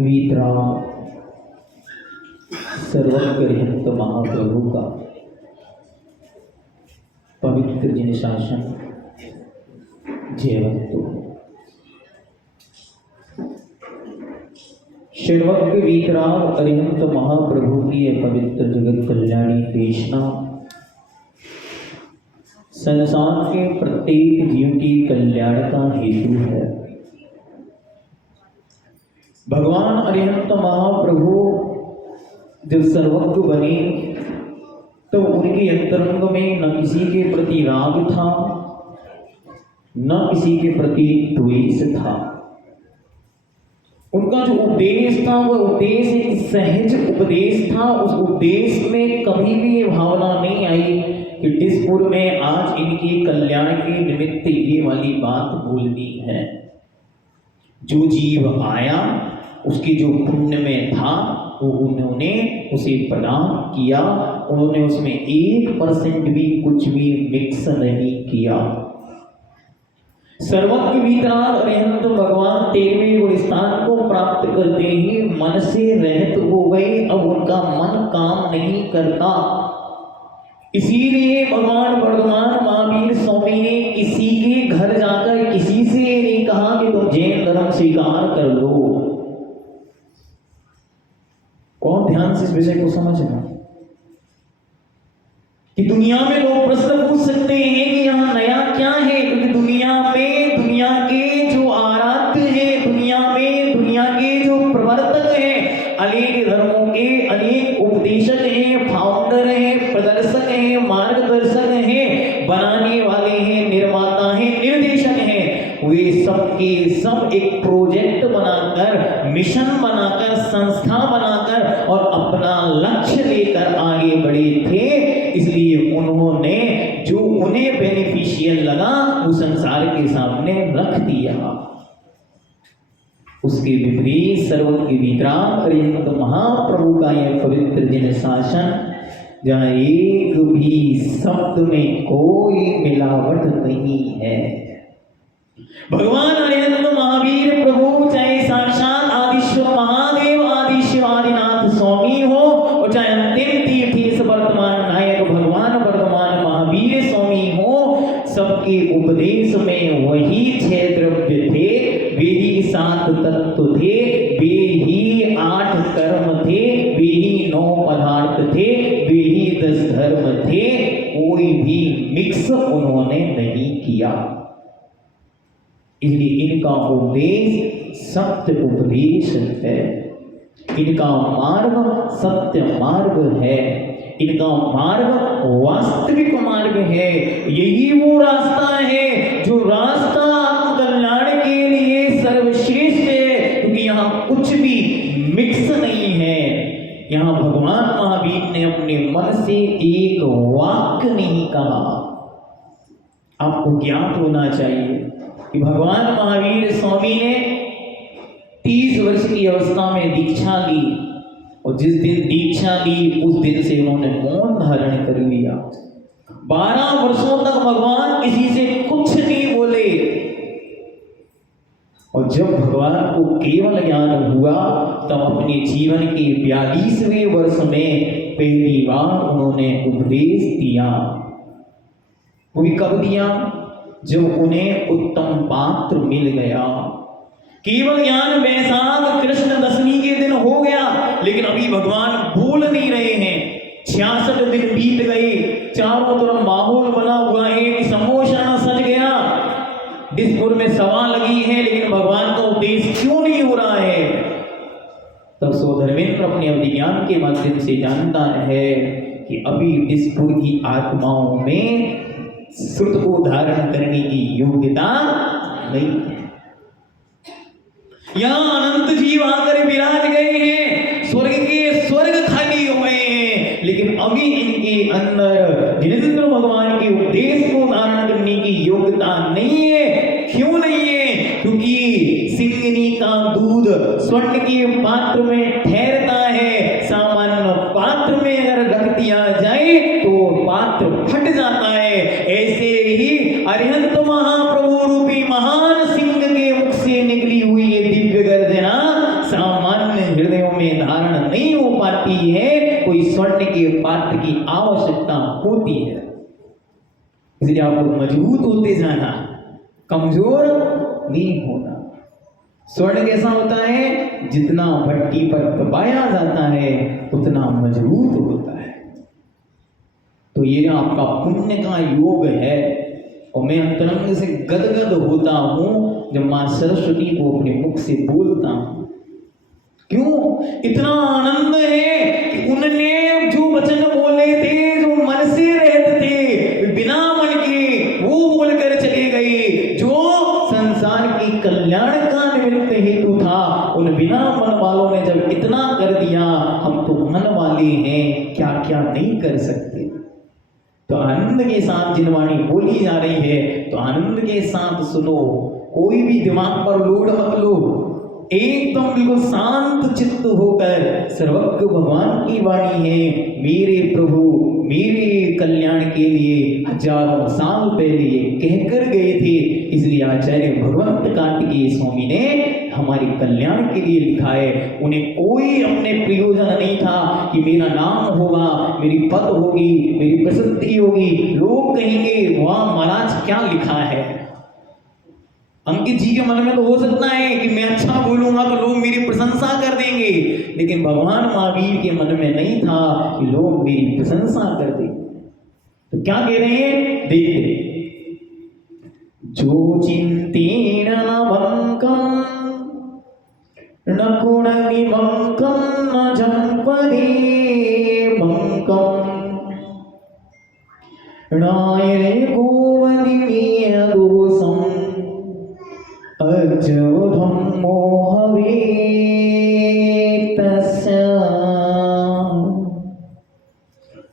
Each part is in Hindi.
वीतराग सर्वज्ञ महाप्रभु का पवित्र जिन शासन जयवंतो सर्वज्ञ वीतराग अरिहंत महाप्रभु की यह पवित्र जगत कल्याणी देशना संसार के प्रत्येक जीव की कल्याण का हेतु है। भगवान अरिहंत महाप्रभु जब सर्वज्ञ बने तो उनके अंतरंग में न किसी के प्रति राग था न किसी के प्रति द्वेष था। उनका जो उपदेश था वह उपदेश एक सहज उपदेश था। उस उपदेश में कभी भी ये भावना नहीं आई कि डिस्पुर में आज इनके कल्याण के निमित्त ये वाली बात बोलनी है। जो जीव आया उसके जो पुण्य में था वो उन्होंने उसे प्रदान किया। उन्होंने उसमें 1% भी कुछ भी मिक्स नहीं किया। सर्वज्ञ वीतराग अरिहंत भगवान 13वें गुण स्थान को प्राप्त करते ही मन से रहित हो गए। अब उनका मन काम नहीं करता। इसीलिए भगवान वर्धमान महावीर स्वामी ने किसी के घर जाकर किसी से नहीं कहा कि तुम जैन धर्म स्वीकार कर लो। कौन ध्यान से इस विषय को समझना कि दुनिया में लोग प्रश्न पूछ सकते हैं कि यहाँ नया क्या है, क्योंकि दुनिया में दुनिया के जो आराध्य है, दुनिया में दुनिया के जो प्रवर्तक हैं, अनेक धर्मों के अनेक उपदेशक हैं, फाउंडर हैं, प्रदर्शक हैं, मार्गदर्शक हैं, बनाने वाले हैं, निर्माता हैं, निर्देशक हैं, वे सबके सब एक प्रोजेक्ट बनाकर, मिशन बनाकर, संस्था बनाकर और अपना लक्ष्य लेकर आगे बढ़े थे। इसलिए उन्होंने जो उन्हें बेनिफिशियल लगा वो संसार के सामने रख दिया। उसके विपरीत सर्वज्ञ वीतराग अरिहंत महाप्रभु का यह पवित्र जिन शासन, जहाँ एक भी शब्द में कोई मिलावट नहीं है। भगवान अरिहंत महावीर प्रभु चाहे साक्षात आदिश्वर महादेव आदिश्वर आदिनाथ स्वामी हो और चाहे अंतिम तीर्थीश वर्तमान नायक भगवान वर्धमान महावीर स्वामी हो, सबके उपदेश में वही 6 द्रव्य थे, वे ही 7 तत्व थे, वे ही 8 कर्म थे, वे ही 9 पदार्थ थे, वे ही 10 धर्म थे। कोई भी मिक्स उन्होंने नहीं किया। इसलिए इनका उपदेश सत्य उपदेश है। इनका मार्ग सत्य मार्ग है। इनका मार्ग वास्तविक मार्ग है। यही वो रास्ता है जो रास्ता आत्मकल्याण के लिए सर्वश्रेष्ठ है, क्योंकि यहाँ कुछ भी मिक्स नहीं है। यहाँ भगवान महावीर ने अपने मन से एक वाक्य नहीं कहा। आपको ज्ञात होना चाहिए कि भगवान महावीर स्वामी ने 30 वर्ष की अवस्था में दीक्षा ली और जिस दिन दीक्षा ली उस दिन से उन्होंने मौन धारण कर लिया। 12 वर्षों तक भगवान किसी से कुछ नहीं बोले और जब भगवान को केवल ज्ञान हुआ तब अपने जीवन के 42वें वर्ष में पहली बार उन्होंने उपदेश दिया। वो भी कब दिया? जब उन्हें उत्तम पात्र मिल गया। केवल ज्ञान वैशाख कृष्ण दशमी के दिन हो गया, लेकिन अभी भगवान बोल नहीं रहे हैं। 66 दिन बीत गए, चारों तरफ माहौल बना हुआ है कि समोसा सज गया, डिस्पुर में सभा लगी है, लेकिन भगवान का उपदेश क्यों नहीं हो रहा है? तब स्वधर्मेंद्र अपने अभिज्ञान के माध्यम से जानता है कि अभी डिस्पुर की आत्माओं में श्रुत को धारण करने की योग्यता नहीं है। यहाँ अनंत जीव आकर विराज गए हैं, स्वर्ग के स्वर्ग खाली हो गए हैं, लेकिन अभी इनके अंदर जिनेंद्र भगवान के उपदेश को धारण करने की योग्यता नहीं है। क्यों नहीं है? क्योंकि सिंगनी का दूध स्वर्ण के पात्र में ठहरता है, सामान्य पात्र में अगर रख दिया जाए तो पात्र फट जाता है। ऐसे ही अरिहंत महाप्रभु रूपी महान सिंह के मुख से निकली हुई ये दिव्य गर्जना सामान्य मजबूत होते जाना, कमजोर नहीं होना। स्वर्ण कैसा होता है? जितना भट्टी पर दबाया जाता है उतना मजबूत होता है। तो ये आपका पुण्य का योग है। और मैं अंतरंग से गदगद होता हूँ जब माँ सरस्वती को अपने मुख से बोलता हूँ। क्यों? इतना आनंद है कि उन्होंने जो वचन बोले थे, जो मन से रहते थे, बिना मन के वो बोलकर चले गए। जो संसार के कल्याण का निमित्त हेतु था, उन बिना मन वालों ने जब इतना कर दिया, हम तो मन वाले हैं, क्या क्या नहीं कर सकते। तो आनंद के साथ जिनवाणी बोली जा रही है तो आनंद के साथ सुनो। कोई भी दिमाग पर लोड मत लो, एकदम बिल्कुल शांत चित्त होकर सर्वज्ञ भगवान की वाणी है। मेरे प्रभु मेरे कल्याण के लिए हजारों साल पहले ये कहकर गए थे, इसलिए आचार्य भगवंत कार्तिकेय स्वामी ने हमारे कल्याण के लिए लिखा है। उन्हें कोई अपने प्रयोजन नहीं था कि मेरा नाम होगा, मेरी पद होगी, मेरी प्रसिद्धि होगी, लोग कहेंगे वाह महाराज क्या लिखा है। अंकित जी के मन में तो हो सकता है कि मैं अच्छा बोलूंगा तो लोग मेरी प्रशंसा कर देंगे, लेकिन भगवान महावीर के मन में नहीं था कि लोग मेरी प्रशंसा कर देंगे। तो क्या कह रहे हैं, देखते। जो चिंतेन नवंकम न गुणनिमंकम न जंपदे मंकम राय गोवदिनीय दोषम अजधम्मो हवे तस्य।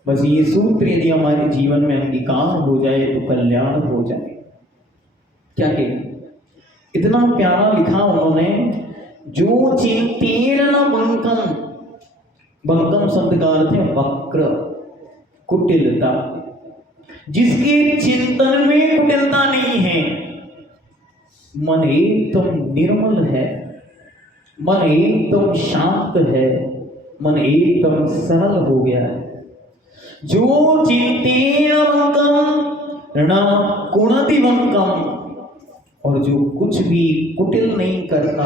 बस ये सूत्र यदि हमारे जीवन में अंगीकार हो जाए तो कल्याण हो जाए। क्या कहें, इतना प्यारा लिखा उन्होंने, जो चिंतेन न बंकम। बंकम शब्द का अर्थ है वक्र, कुटिलता। जिसके चिंतन में कुटिलता नहीं है, मन एकदम निर्मल है, मन एकदम शांत है, मन एकदम सरल हो गया है। जो चिंतेन बंकम न कुणति बंकम, और जो कुछ भी कुटिल नहीं करता।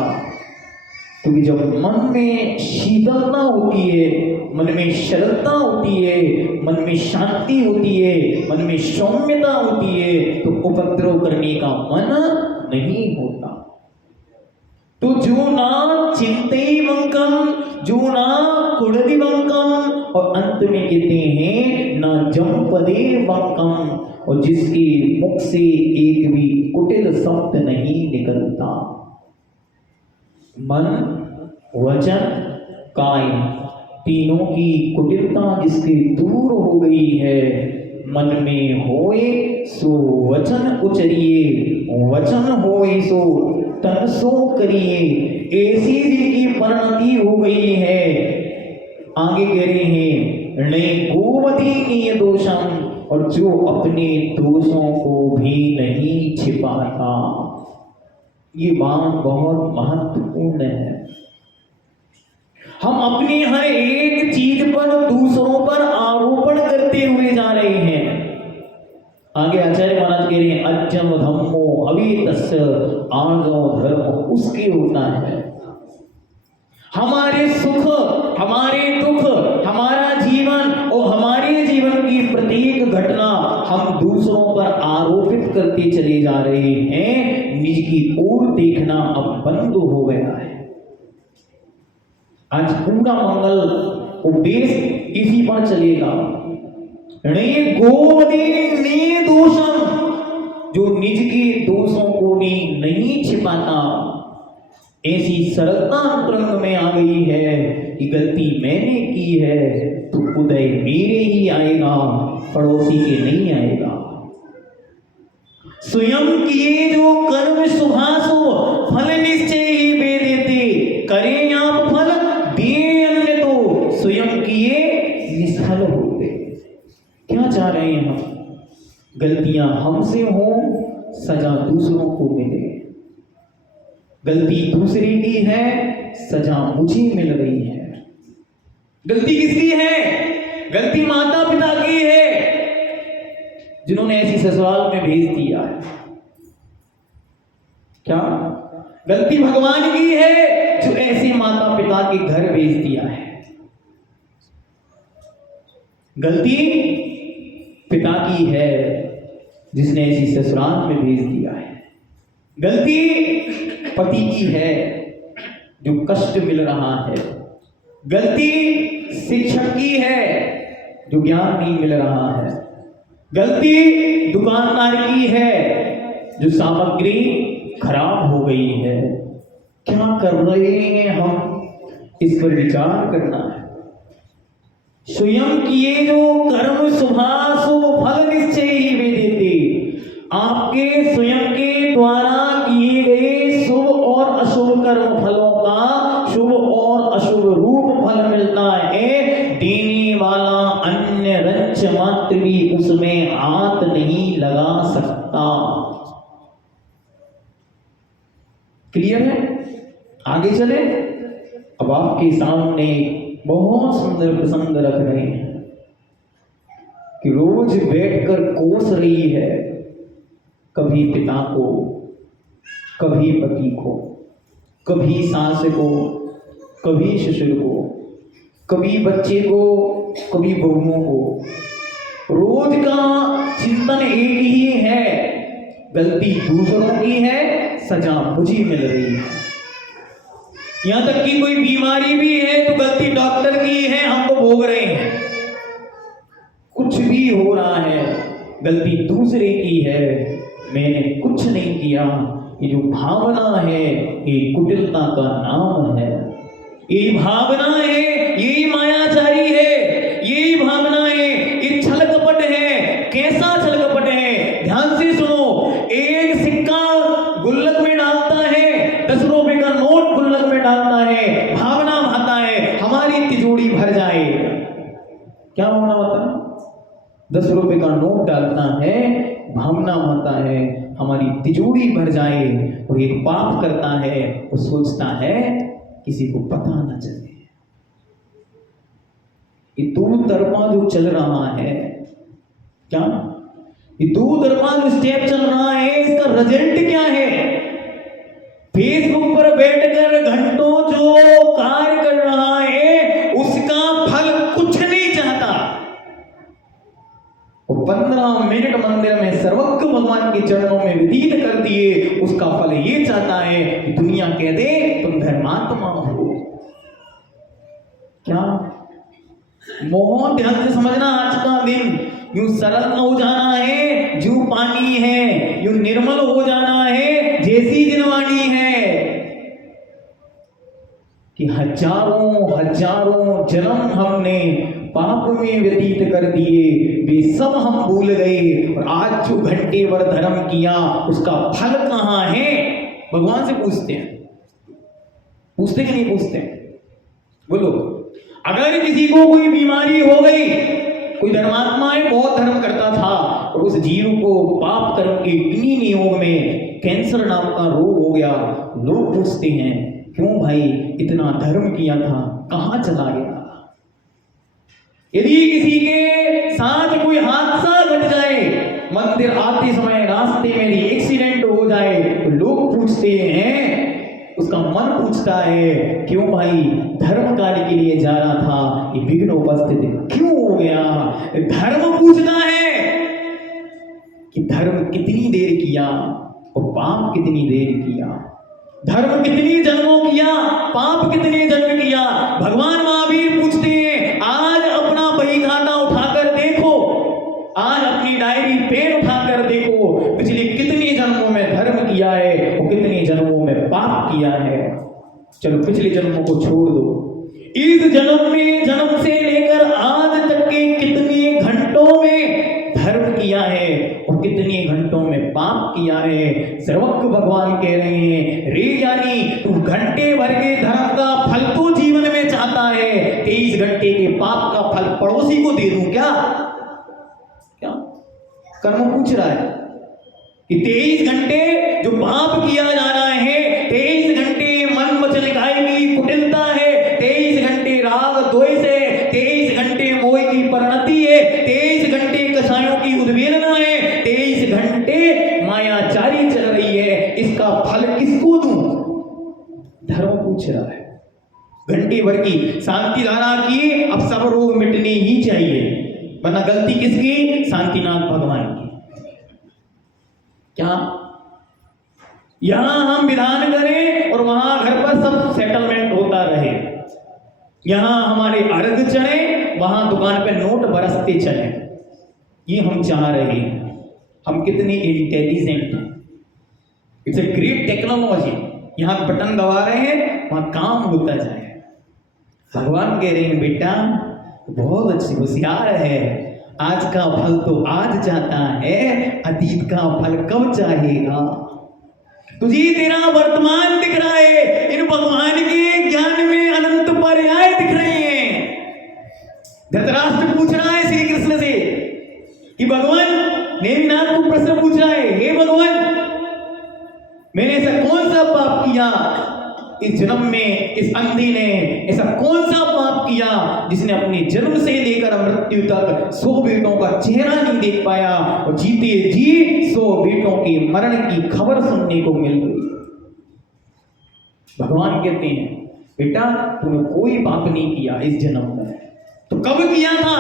क्योंकि जब मन में शीतलता होती है, मन में सरलता होती है, मन में शांति होती है, मन में सौम्यता होती है, तो उपद्रव करने का मन नहीं होता। तो जो ना चिंते बंकम, जो ना कुड़दी बंकम, और अंत में कहते हैं ना जंपदे बंकम, और जिसके मुख से एक भी कुटिल शब्द नहीं निकलता। मन वचन काय तीनों की कुटिलता जिसकी दूर हो गई है, मन में होए सो वचन उचरिए, वचन होए सो तन सो करिए। ऐसी जिनकी परिणति हो गई है, आगे कह रहे हैं नए गोवदीनीय दोषम, और जो अपने दोषों को भी नहीं छिपाता। ये बात बहुत महत्वपूर्ण है। हम अपनी हर एक चीज पर दूसरों पर आरोपण करते हुए जा रहे हैं। आगे आचार्य महाराज कह रहे हैं अज्जम धम्मो अवेतस्य, आर्जो धर्म उसके होता है। हमारे सुख, हमारे दुख, हमारा जीवन और हमारे जीवन की प्रत्येक घटना हम दूसरों पर आरोपित करते चले जा रहे हैं। निज की ओर देखना अब बंद हो गया है। आज पूरा मंगल उपदेश इसी पर चलेगा। गोवदीनीय दोषम, जो निज के दोषों को भी नहीं छिपाता। ऐसी सरलता अंतरंग में आ गई है कि गलती मैंने की है तो उदय मेरे ही आएगा, पड़ोसी के नहीं आएगा। स्वयं किए जो कर्म शुभाशुभ, फल निश्चय ही वे देते। करें आप फल दिए अन्य तो, स्वयं किए निष्फल होते। क्या चाह रहे हैं हम? गलतियां हमसे हो, सजा दूसरों को मिले। गलती दूसरे की है, सजा मुझे मिल रही है। गलती किसकी है? गलती माता पिता की है। जिन्होंने ऐसी ससुराल में भेज दिया है। क्या गलती भगवान की है जो ऐसे माता पिता के घर भेज दिया है? गलती पिता की है जिसने ऐसी ससुराल में भेज दिया है। गलती पति की है जो कष्ट मिल रहा है। गलती शिक्षक की है जो ज्ञान नहीं मिल रहा है। गलती दुकानदार की है जो सामग्री खराब हो गई है। क्या कर रहे हैं हम, इस पर विचार करना है। स्वयं किए जो कर्म शुभाशुभ फल निश्चय ही वे देते। आपके स्वयं के द्वारा किए गए शुभ और अशुभ कर्म फलों का शुभ और अशुभ रूप फल मिलता है। देने वाला अन्य रंच मात्र भी उसमें हाथ नहीं लगा सकता। क्लियर है? आगे चले। अब आपके सामने बहुत सुंदर प्रसंग रख रहे हैं कि रोज बैठकर कोस रही है, कभी पिता को, कभी पति को, कभी सास को, कभी ससुर को, कभी बच्चे को, कभी बहुओं को। रोज का चिंतन एक ही है, गलती दूसरों की है, सजा मुझे मिल रही है। यहां तक कि कोई बीमारी भी है तो गलती डॉक्टर की है, हम तो भोग रहे हैं। कुछ भी हो रहा है गलती दूसरे की है, मैंने कुछ नहीं किया। ये जो भावना है ये कुटिलता का नाम है। ये भावना है, यही मायाचारी है, यही भावना है, ये छल कपट है। कैसा छल कपट है? ध्यान से सुनो। एक सिक्का गुल्लक में डालता है, 10 रुपए का नोट गुल्लक में डालता है, भावना भाता है हमारी तिजोरी भर जाए। क्या भावना होता है? 10 रुपए का नोट डालता है, भावना होता है हमारी तिजोरी भर जाए। और एक पाप करता है, वो सोचता है किसी को पता न चले। ये दो तरफा जो चल रहा है, क्या ये दो तरफा जो स्टेप चल रहा है, इसका रिजल्ट क्या है? फेसबुक पर बैठकर घंटों जो कार्य कर रहा है उसका फल कुछ नहीं चाहता। 15 मिनट मंदिर में सर्वज्ञ भगवान के चरणों में व्यतीत कर दिए, उसका फल ये चाहता है कि दुनिया कह दे तुम धर्मात्मा हो। क्या बहुत ध्यान से समझना। आज का दिन यूं सरल हो जाना है जो पानी है, यूं निर्मल हो जाना है जैसी जिनवानी है कि हजारों हजारों जन्म हमने पाप में व्यतीत कर दिए, वे सब हम भूल गए। और आज जो घंटे भर धर्म किया उसका फल कहां है? भगवान से पूछते हैं। पूछते कि नहीं पूछते? बोलो। अगर किसी को कोई बीमारी हो गई, कोई धर्मात्मा है, बहुत धर्म करता था और उस जीव को पाप कर्म के इन्हीं नियोग में कैंसर नाम का रोग हो गया, लोग पूछते हैं क्यों भाई इतना धर्म किया था, कहां चला गया? यदि किसी के साथ कोई हादसा घट जाए, मंदिर आते समय रास्ते में ही एक्सीडेंट हो जाए, तो लोग पूछते हैं, उसका मन पूछता है क्यों भाई धर्म कार्य के लिए जा रहा था, ये विघ्न उपस्थित क्यों हो गया? धर्म पूछता है कि धर्म कितनी देर किया और पाप कितनी देर किया। धर्म कितनी जन्मों किया, पाप कितने जन्म किया। भगवान महावीर पूछते हैं आज अपना बही खाता उठाकर देखो, आज अपनी डायरी पेन उठाकर देखो, पिछले कितने जन्मों में धर्म किया है और कितने जन्मों में पाप किया है। चलो पिछले जन्मों को छोड़ दो, इस जन्म में जन्म से लेकर आज तक के कितने घंटों में धर्म किया है और कितने घंटों में पाप किया है। सर्वज्ञ भगवान कह रहे हैं रे ज्ञानी, तू घंटे भर के धर्म का फल तो जीवन में चाहता है, 23 घंटे के पाप का फल पड़ोसी को दे दूं क्या? क्या कर्म पूछ रहा है कि 23 घंटे जो पाप किया जा रहा है, 23 घंटे मन वचन काया की कुटिलता है, 23 घंटे राग द्वेष है, 23 घंटे मोह की परिणति है, 23 घंटे कषायों की उद्वेलना है, इसका फल किसको दूं? धर्म पूछ रहा है। घंटे भर की शांति धारा की, अब सब रोग मिटने ही चाहिए, वरना गलती किसकी? शांतिनाथ भगवान की। क्या यहां हम विधान करें और वहां घर पर सब सेटलमेंट होता रहे? यहां हमारे अर्घ चढ़े, वहां दुकान पे नोट बरसते चले? ये हम चाह रहे हैं। हम कितने इंटेलिजेंट हैं। It's a great technology. यहां बटन दबा रहे हैं, वहां काम होता जाए। भगवान कह रहे हैं बेटा बहुत अच्छी होशियार है, आज का फल तो आज चाहता है, अतीत का फल कब चाहेगा? तुझे तेरा वर्तमान दिख रहा है, इन भगवान के ज्ञान में अनंत पर्याय दिख रहे हैं। धृतराष्ट्र पूछ रहा है श्री कृष्ण से कि भगवान, नेमिनाथ को प्रश्न पूछ रहा है, हे भगवान, मैंने ऐसा कौन सा पाप किया इस जन्म में, इस अंधे ने ऐसा कौन सा पाप किया जिसने अपने जन्म से लेकर मृत्यु तक 100 बेटों का चेहरा नहीं देख पाया, और जीते जी 100 बेटों के मरण की खबर सुनने को मिल गई। भगवान कहते हैं बेटा तुमने कोई पाप नहीं किया इस जन्म में, तो कब किया था?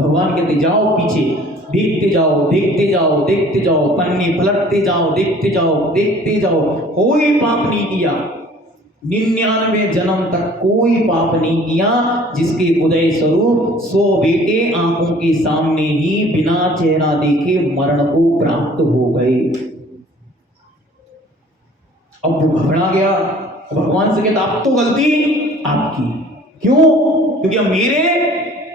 भगवान कहते जाओ पीछे, देखते जाओ देखते जाओ देखते जाओ, पन्ने पलटते जाओ, देखते जाओ देखते जाओ, कोई पाप नहीं किया। 99 जन्म तक कोई पाप नहीं किया, जिसके उदय स्वरूप 100 बेटे आंखों के सामने ही बिना चेहरा देखे मरण को प्राप्त हो गए। अब वो घबरा गया, भगवान से कहता अब तो गलती आपकी। क्यों? क्योंकि अब मेरे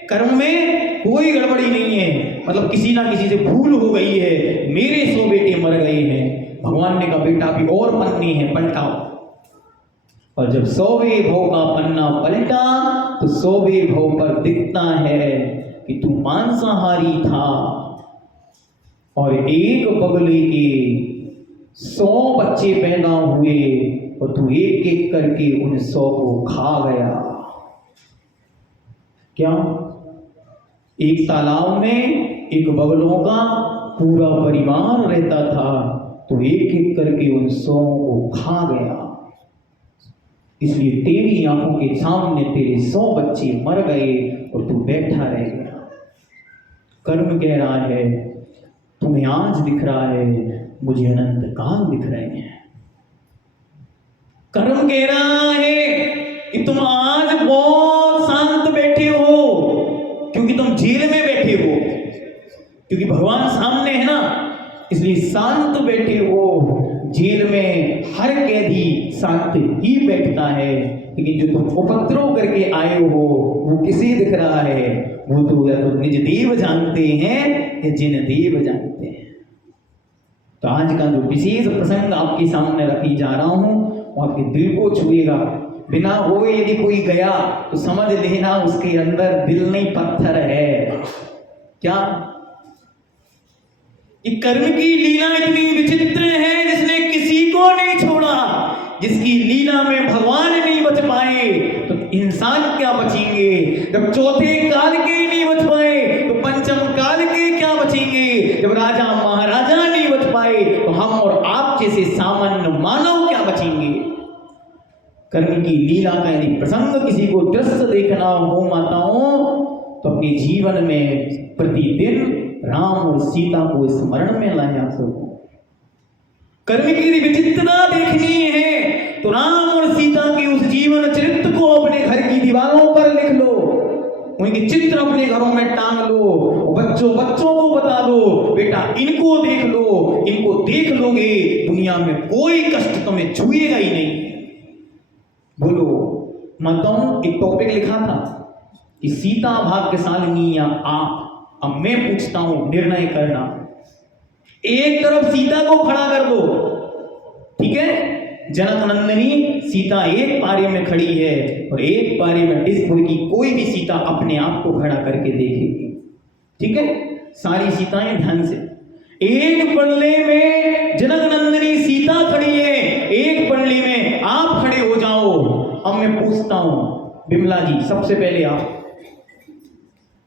कर्म में कोई गड़बड़ी नहीं है, मतलब किसी ना किसी से भूल हो गई है, मेरे 100 बेटे मर गए हैं। भगवान ने कहा बेटा अभी और पन्ने हैं, पलटाओ। और जब 100वें भव का पन्ना पलटा तो 100वें भव पर दिखता है कि तू मांसाहारी था और एक बगले के 100 बच्चे पैदा हुए और तू एक एक करके उन 100 को खा गया। क्या? एक तालाब में एक बगलों का पूरा परिवार रहता था, तो एक एक करके उन 100 को खा गया, इसलिए तेरी आंखों के सामने तेरे 100 बच्चे मर गए और तू बैठा रह गया। कर्म कह रहा है तुम्हें आज दिख रहा है, मुझे अनंत काल दिख रहे हैं। कर्म कह रहा है कि तुम आज बहुत शांत बैठे हो क्योंकि तुम जेल में बैठे हो, क्योंकि भगवान सामने है ना, इसलिए शांत बैठे हो। जेल में हर कैदी शांत ही बैठता है, लेकिन जो तुम उपद्रव करके आए हो वो किसे दिख रहा है? वो तो या तो निज देव जानते हैं या जिन देव जानते हैं। तो आज का जो विशेष प्रसंग आपके सामने रखी जा रहा हूं वो आपके दिल को छुएगा। बिना होए यदि कोई गया तो समझ लेना उसके अंदर दिल नहीं पत्थर है। क्या? कि कर्म की लीला इतनी विचित्र है जिसने किसी को नहीं छोड़ा, जिसकी लीला में भगवान नहीं बच पाए तो इंसान क्या बचेंगे? जब चौथे काल के नहीं बच पाए तो पंचम काल के क्या बचेंगे? जब राजा महाराजा नहीं बच पाए तो हम और आप जैसे सामान्य मानव क्या बचेंगे? कर्म की लीला का यदि प्रसंग किसी को दृश्य देखना हो माताओं, तो अपने जीवन में प्रतिदिन राम और सीता को स्मरण में लाया करो। कर्म की विचित्रता देखनी है तो राम और सीता के उस जीवन चरित्र को अपने घर की दीवारों पर लिख लो, उनके चित्र अपने घरों में टांग लो, बच्चों को बता दो बेटा इनको देख लो, इनको देख लोगे दुनिया में कोई कष्ट तुम्हें छुएगा ही नहीं। बोलो माताओं, एक टॉपिक लिखा था कि सीता भाग्यशालिनी या आप। अब मैं पूछता हूं, निर्णय करना। एक तरफ सीता को खड़ा कर दो, ठीक है? जनक नंदिनी सीता एक पारी में खड़ी है और एक पारी में डिस्पुर की कोई भी सीता अपने आप को खड़ा करके देखेगी, ठीक है? सारी सीताएं ध्यान से। एक पल्ले में जनक नंदिनी सीता खड़ी है, एक पल्ले में आप खड़े हो जाओ। अब मैं पूछता हूं बिमला जी, सबसे पहले आप,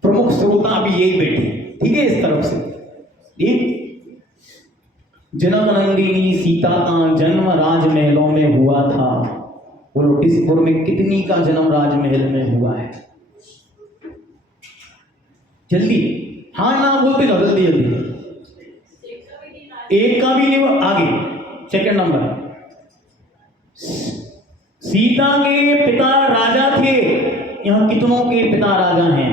प्रमुख श्रोता अभी यही बैठे, ठीक है? इस तरफ से एक जनक नंदिनी सीता का जन्म राजमहलों में हुआ था। बोलो डिस्पुर में कितनी का जन्म राजमहल में हुआ है? जल्दी हाँ ना बोलते जाओ, जल्दी जल्दी। एक का भी नहीं। आगे सेकंड नंबर, सीता के पिता राजा थे। यहां कितनों के पिता राजा हैं?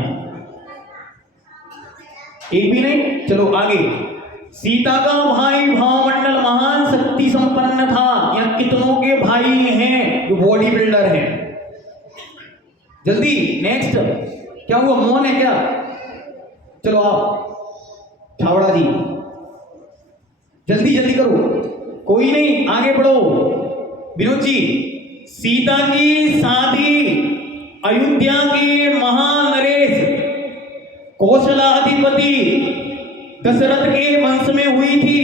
एक भी नहीं। चलो आगे, सीता का भाई भावमंडल महान शक्ति संपन्न था। यहां कितनों के भाई हैं जो बॉडी बिल्डर हैं? जल्दी नेक्स्ट। क्या हुआ, मौन है क्या? चलो आप छावड़ा जी जल्दी जल्दी करो, कोई नहीं, आगे बढ़ो। विनोद जी, सीता की शादी अयोध्या के महान नरेश कौशलाधिपति दशरथ के वंश में हुई थी।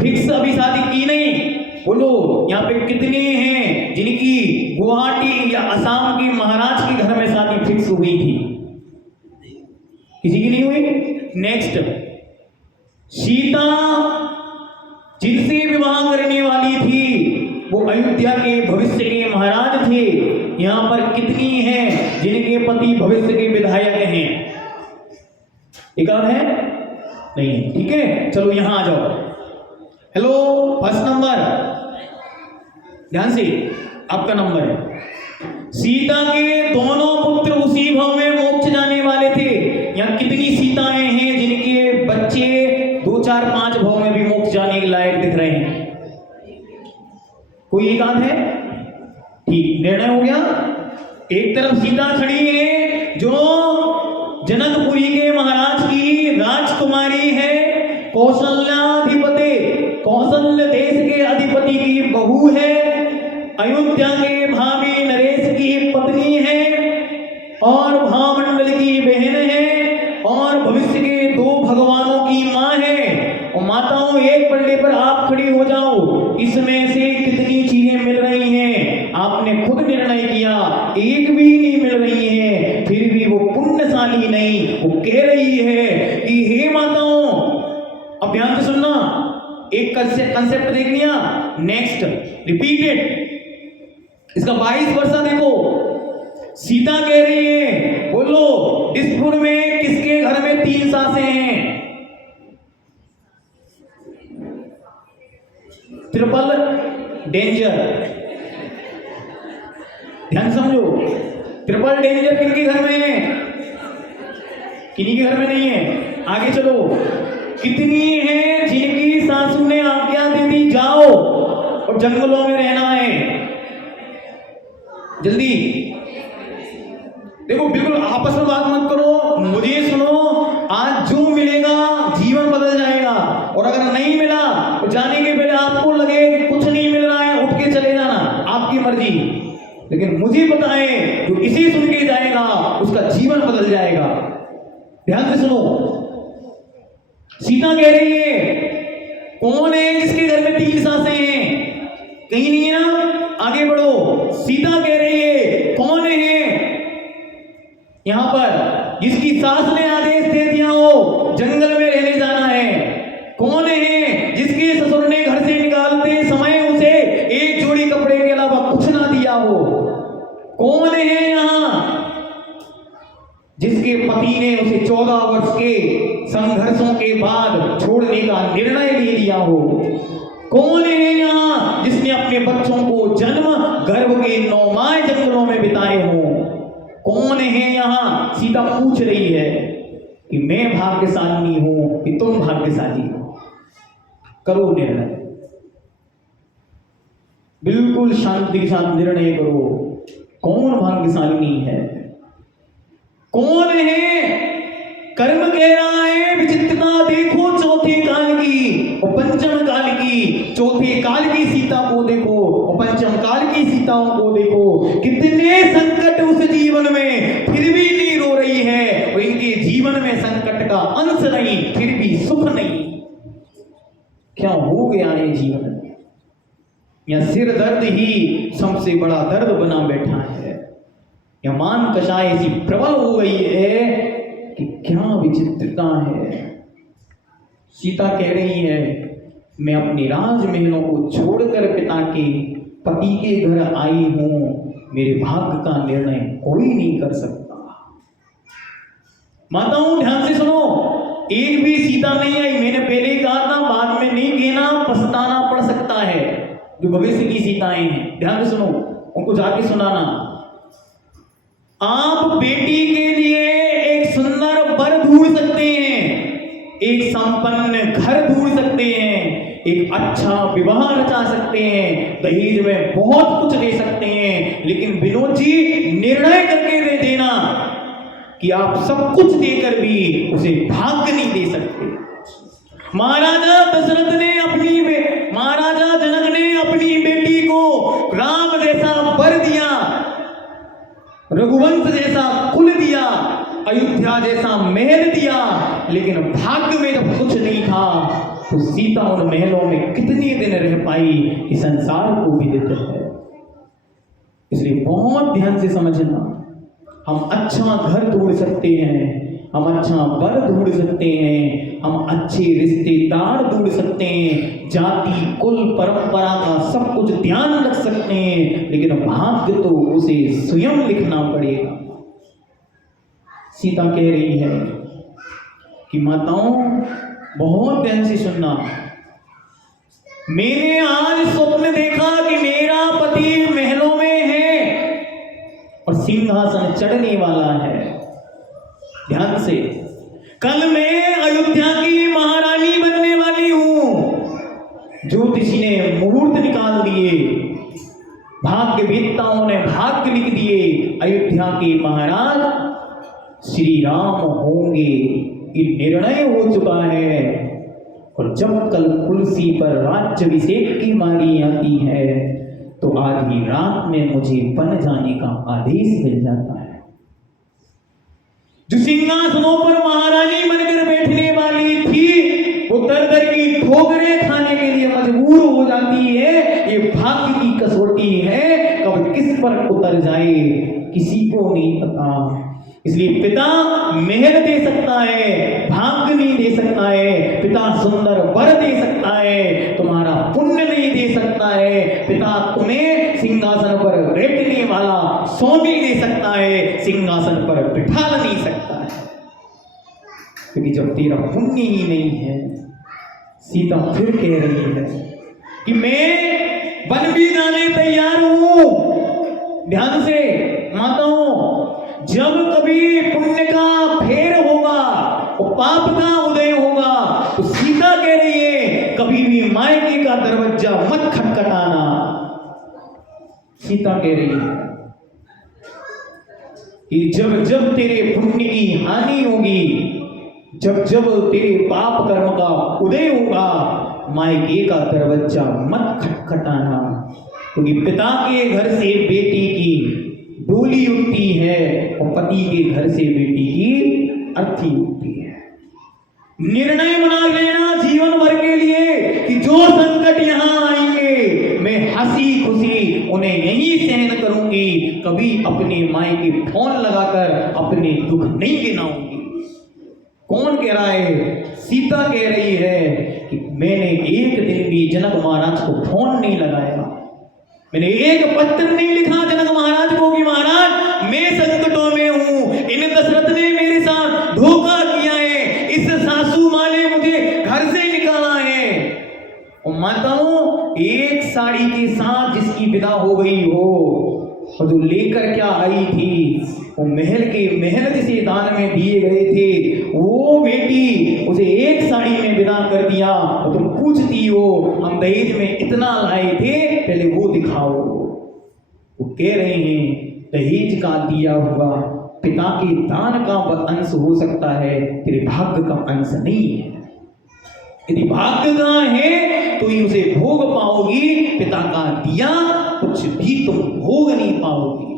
फिक्स अभी शादी की नहीं। बोलो यहाँ पे कितने हैं जिनकी गुवाहाटी या असम के महाराज के घर में शादी फिक्स हुई थी? किसी की नहीं हुई। नेक्स्ट, सीता जिनसे विवाह करने वाली थी वो अयोध्या के भविष्य के महाराज थे। यहां पर कितनी हैं जिनके पति भविष्य के विधायक हैं? एक आध है? नहीं, ठीक है। चलो यहां आ जाओ। हेलो, फर्स्ट नंबर, ध्यान से आपका नंबर है। सीता के दोनों पुत्र उसी भव में मोक्ष जाने वाले थे। यहां कितनी सीताएं हैं जिनके बच्चे 2 4 5 भव में भी मोक्ष जाने के लायक दिख रहे हैं? कोई एक आध है? ठीक, निर्णय हो गया। एक तरफ सीता खड़ी है जो जनकपुरी के महाराज की राजकुमारी है, कौशल्याधिपति, कौशल्य देश के अधिपति की बहू है, अयोध्या के भावी नरेश की पत्नी है और भावमंडल की बहन है और भविष्य के 2 भगवानों की मां है। और माताओं एक पल्ले पर आप खड़ी हो जाओ, इसमें से कितनी चीजें मिल रही हैं? आपने खुद निर्णय किया, एक भी नहीं मिल रही है। फिर भी वो पुण्यशाली नहीं, वो कह रही है कि हे माताओं, अब ध्यान से सुनना, एक कंसेप्ट देख लिया। नेक्स्ट रिपीटेड, इसका 22 वर्षा देखो। सीता कह रही है, बोलो डिस्पुर में किसके घर में 3 सासें हैं? ट्रिपल डेंजर, ध्यान समझो। ट्रिपल डेंजर किनके घर में है? किन्हीं के घर में नहीं है। आगे चलो, कितनी है जिनकी सासू ने आज्ञा दे दी जाओ और जंगलों में रहना है? जल्दी देखो, बिल्कुल आपस में बात मत करो, मुझे सुनो। आज जो मिलेगा जीवन बदल जाएगा, और अगर नहीं मिला तो जाने के पहले आपको लगे कि कुछ नहीं मिल रहा है, उठ के चले जाना, आपकी मर्जी। लेकिन मुझे पता है जो इसे सुन के जाएगा उसका जीवन बदल जाएगा। ध्यान से सुनो, सीता कह रही है, कौन है जिसके घर में 3 सासें हैं? कहीं नहीं है ना, आगे बढ़ो। सीता कह रही है, कौन है यहां पर जिसकी सास ने आदेश दे दिया हो जंगल में रहने जाना है? कौन है जिसके ससुर ने घर से निकालते समय उसे एक जोड़ी कपड़े के अलावा कुछ ना दिया हो? कौन है यहां जिसके पति ने उसे 14 वर्ष के संघर्षों के बाद छोड़ने का निर्णय ले लिया हो? कौन है यहाँ जिसने अपने बच्चों को जन्म गर्भ के 9 माह जंगलों में बिताए हो? कौन है यहाँ? सीता पूछ रही है कि मैं भाग्यशाली हूं कि तुम भाग्यशाली हो? करो निर्णय, बिल्कुल शांति के साथ निर्णय करो। कौन भाग्यशाली है? कौन है? कर्म कह रहा है विचित्रता देखो चौथे काल की और पंचम काल की। चौथे काल की सीता को देखो और पंचम काल की सीताओं को देखो, कितने संकट उस जीवन में, फिर भी नहीं रो रही है। और इनके जीवन में संकट का अंश नहीं, फिर भी सुख नहीं। क्या हो गया है जीवन में? या सिर दर्द ही सबसे बड़ा दर्द बना बैठा है, या मान कषाय ऐसी प्रबल हो गई है कि क्या विचित्रता है। सीता कह रही है, मैं अपने राजमहलों को छोड़कर पिता के पति के घर आई हूं, मेरे भाग्य का निर्णय कोई नहीं कर सकता। माताओं ध्यान से सुनो, एक भी सीता नहीं आई। मैंने पहले ही कहा था, बाद में नहीं कहना, पछताना पड़ सकता है। जो भविष्य की सीताएं हैं, ध्यान से सुनो, उनको जाके सुनाना। आप बेटी के लिए एक सुंदर वर ढूंढ सकते हैं, एक संपन्न घर ढूंढ सकते हैं, एक अच्छा विवाह रचा सकते हैं, दहेज में बहुत कुछ दे सकते हैं, लेकिन विनोद जी निर्णय करके दे देना कि आप सब कुछ देकर भी उसे भाग्य नहीं दे सकते। महाराजा दशरथ ने महाराजा जनक ने अपनी बेटी को राम जैसा वर दिया, रघुवंश जैसा कुल दिया, अयोध्या जैसा महल दिया, लेकिन भाग्य में जब कुछ नहीं था तो सीता उन महलों में कितने दिन रह पाई, इस संसार को विदित है। इसलिए बहुत ध्यान से समझना। हम अच्छा घर ढूंढ सकते हैं, हम अच्छा वर ढूंढ सकते हैं, हम अच्छे रिश्तेदार ढूंढ सकते हैं, जाति कुल परंपरा का सब कुछ ध्यान रख सकते हैं, लेकिन भाग्य तो उसे स्वयं लिखना पड़ेगा। सीता कह रही है कि माताओं बहुत ध्यान से सुनना, मैंने आज स्वप्न देखा कि मेरा पति महलों में है और सिंहासन चढ़ने वाला है। ध्यान से, कल मैं अयोध्या की महारानी बनने वाली हूं। ज्योतिषी ने मुहूर्त निकाल दिए, भाग्यवेत्ताओं ने भाग्य लिख दिए, अयोध्या के महाराज श्री राम होंगे, ये निर्णय हो चुका है। और जब कल तुलसी पर राज्याभिषेक की बारी आती है तो आधी रात में मुझे बन जाने का आदेश मिल जाता है। जो सिंहासनों पर महारानी बनकर बैठने वाली थी, वो दर दर की ठोकरें खाने के लिए मजबूर हो जाती है। ये भाग्य की कसौटी है, कब किस पर उतर जाए किसी को नहीं पता। इसलिए पिता महल दे सकता है, भाग्य नहीं दे सकता है। पिता सुंदर वर दे सकता है, तुम्हारा पुण्य नहीं दे सकता है। पिता तुम्हें सिंहासन पर बैठने वाला स्वामी दे सकता है, सिंहासन पर बिठा नहीं सकता है, क्योंकि जब तेरा पुण्य ही नहीं है। सीता फिर कह रही है कि मैं वन भी जाने तैयार हूं। ध्यान से माताओं, जब कभी पुण्य का फेर होगा और पाप का उदय होगा तो सीता कह रही है कभी भी मायके का दरवाजा मत खटखटाना। सीता कह रही है कि जब जब तेरे पुण्य की हानि होगी, जब जब तेरे पाप कर्म का उदय होगा, मायके का दरवाजा मत खटखटाना, क्योंकि पिता के घर से बेटी की डोली उठती है और पति के घर से बेटी की अर्थी उठती है। निर्णय बना लेना जीवन भर के लिए कि जो संकट यहां आएंगे मैं हंसी खुशी उन्हें यहीं सहन करूंगी, कभी अपने मायके फोन लगाकर अपने दुख नहीं गिनाऊंगी। कौन कह रहा है? सीता कह रही है कि मैंने एक दिन भी जनक महाराज को फोन नहीं लगाया, मैंने एक पत्र नहीं लिखा जनक महाराज को कि महाराज मैं संकटों में हूं, इन दशरथ ने मेरे साथ धोखा किया है, इस सासू माँ ने मुझे घर से निकाला है। और माताओं, एक साड़ी के साथ जिसकी विदा हो गई हो और जो लेकर क्या आई थी, वो महल के महल जिसे दान में दिए गए थे, वो बेटी उसे एक साड़ी में विदा कर दिया और तुम पूछती हो हम दहेज में इतना लाए थे, पहले वो दिखाओ। वो कह रहे हैं दहेज का दिया हुआ पिता के दान का अंश हो सकता है, तेरे भाग्य का अंश नहीं है। यदि भाग्य का है तो ही उसे भोग पाओगी, पिता का दिया कुछ भी तुम भोग नहीं पाओगी।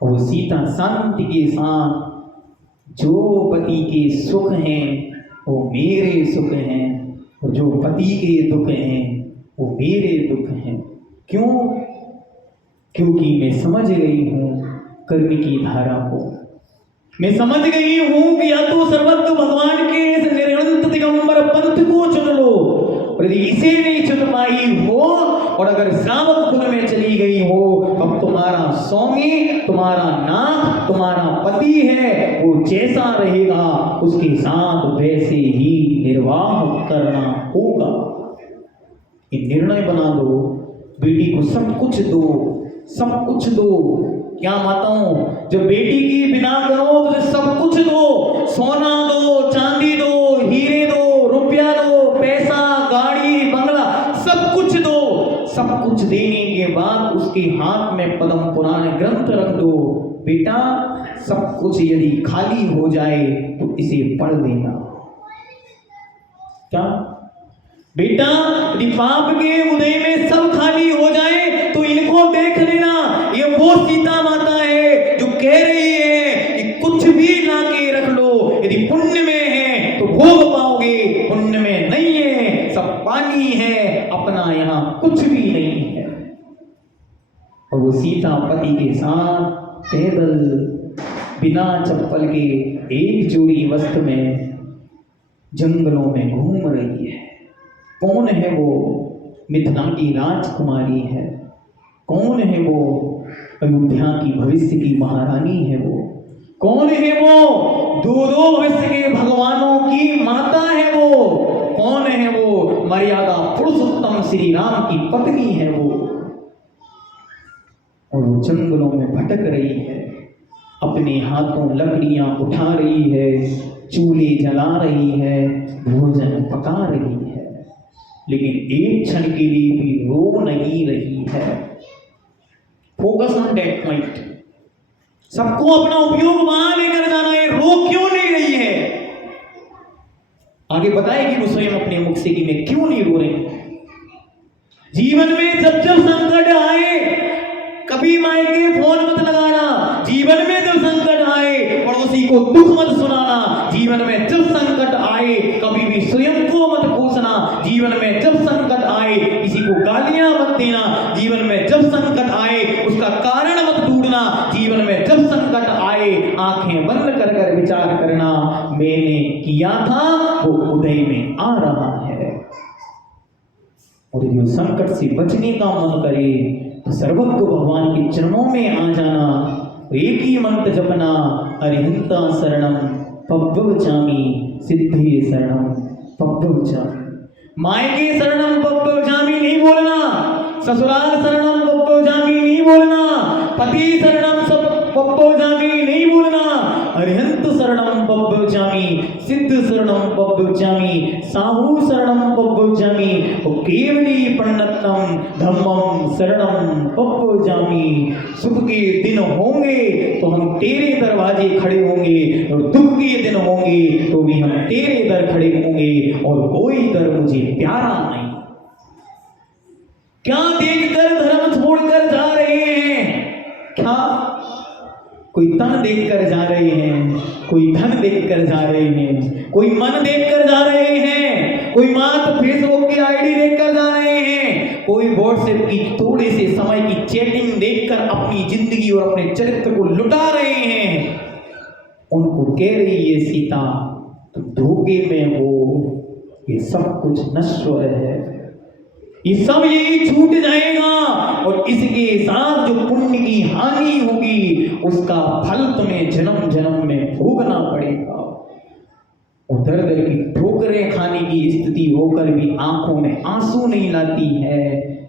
और सीता शांति के साथ जो पति के सुख हैं वो मेरे सुख हैं और जो पति के दुख हैं वो मेरे दुख हैं। क्यों? क्योंकि मैं समझ गई हूं कर्म की धारा को। मैं समझ गई हूं कि या तो सर्वज्ञ भगवान के इस निरंतर दिगंबर पंथ को चुन लो और यदि इसे नहीं चुन पाई हो और अगर श्रावक कुल में चली गई हो, अब तुम्हारा स्वामी, तुम्हारा नाथ, तुम्हारा पति है, वो जैसा रहेगा उसके साथ वैसे ही निर्वाह करना होगा। ये निर्णय बना दो, बेटी को सब कुछ दो, सब कुछ दो। क्या माताओं, जब बेटी की बिना करो तो सब कुछ दो, सोना दो, चांदी दो, हीरे दो, रुपया दो, पैसा, गाड़ी, बंगला, सब कुछ दो। सब कुछ देने के बाद उसके हाथ में पद्म पुराण ग्रंथ रख दो, बेटा सब कुछ यदि खाली हो जाए तो इसे पढ़ लेना। क्या बेटा, यदि पाप के उदय में सब खाली हो जाए तो इनको देख लेना, ये वो सीता माता है जो कह रही है कि कुछ भी लाके रख लो, यदि पुण्य में है तो भोग पाओगे, पुण्य में नहीं है सब पानी है, अपना यहाँ कुछ भी नहीं है। और वो सीता पति के साथ पैदल बिना चप्पल के एक जोड़ी वस्त्र में जंगलों में घूम रही है। कौन है वो? मिथिला की राजकुमारी है। कौन है वो? अयोध्या की भविष्य की महारानी है वो। कौन है वो? दो भविष्य के भगवानों की माता है वो। कौन है वो? मर्यादा पुरुषोत्तम श्री राम की पत्नी है वो। और वो जंगलों में भटक रही है, अपने हाथों लकड़ियां उठा रही है, चूल्हे जला रही है, भोजन पका रही है, लेकिन एक क्षण के लिए भी रो नहीं रही है। Focus on that point. सबको अपना उपयोग वहां लेकर जाना है, रो क्यों नहीं रही है? आगे बताएगी वो स्वयं अपने मुख से कि मैं क्यों नहीं रो रही। जीवन में जब जब संकट आए, कभी मायके फोन मत लगाना। जीवन में जब संकट आए पड़ोसी को दुख मत सुनाना। जीवन में जब संकट आए कभी भी स्वयं को मत कोसना। जीवन में जब संकट आए किसी को गालियां मत देना। जीवन में जब संकट आए उसका कारण मत ढूंढना। जीवन में जब संकट आए आंखें बंद कर कर विचार करना, मैंने किया था वो उदय में आ रहा है। और यदि संकट से बचने का मन करे तो सर्वज्ञ भगवान के चरणों में आ जाना, एक ही मंत्र जपना, अरिहंता शरणम पब्बवचामि, सिद्धे शरणम पब्बवचामि। मायके शरणम पब्बवचामि नहीं बोलना, ससुराल शरणम पब्बवचामि नहीं बोलना, पति शरणम सब पब्बवचामि नहीं बोलना, अरिहंत शरणम पब्बवचामि, सिद्ध शरणम पब्बवचामि, साहू शरणम पब्बवचामि, केवली प्रणतम धम्मम शरणम पब्बवचामि। सुख के दिन होंगे तो हम तेरे दरवाजे खड़े होंगे, और दुख के दिन होंगे तो भी हम तेरे दर खड़े होंगे, और कोई दर मुझे प्यारा नहीं। क्या देखकर धर्म छोड़कर जा रहे हैं? क्या कोई तन देखकर जा रहे हैं, कोई धन देखकर जा रहे हैं, कोई मन देखकर जा रहे हैं, कोई मात्र फेसबुक की आईडी देखकर जा रहे हैं, कोई व्हाट्सएप की थोड़े से समय की चैटिंग देखकर अपनी जिंदगी और अपने चरित्र को लुटा रहे हैं। उनको कह रही है सीता तुम धोखे में हो, ये सब कुछ नश्वर है, ये सब यही छूट जाएगा, और इसके साथ जो पुण्य की हानि होगी उसका फल तुम्हें जन्म जन्म में भोगना पड़ेगा। दर दर की ठोकरें खाने की स्थिति होकर भी आंखों में आंसू नहीं लाती है,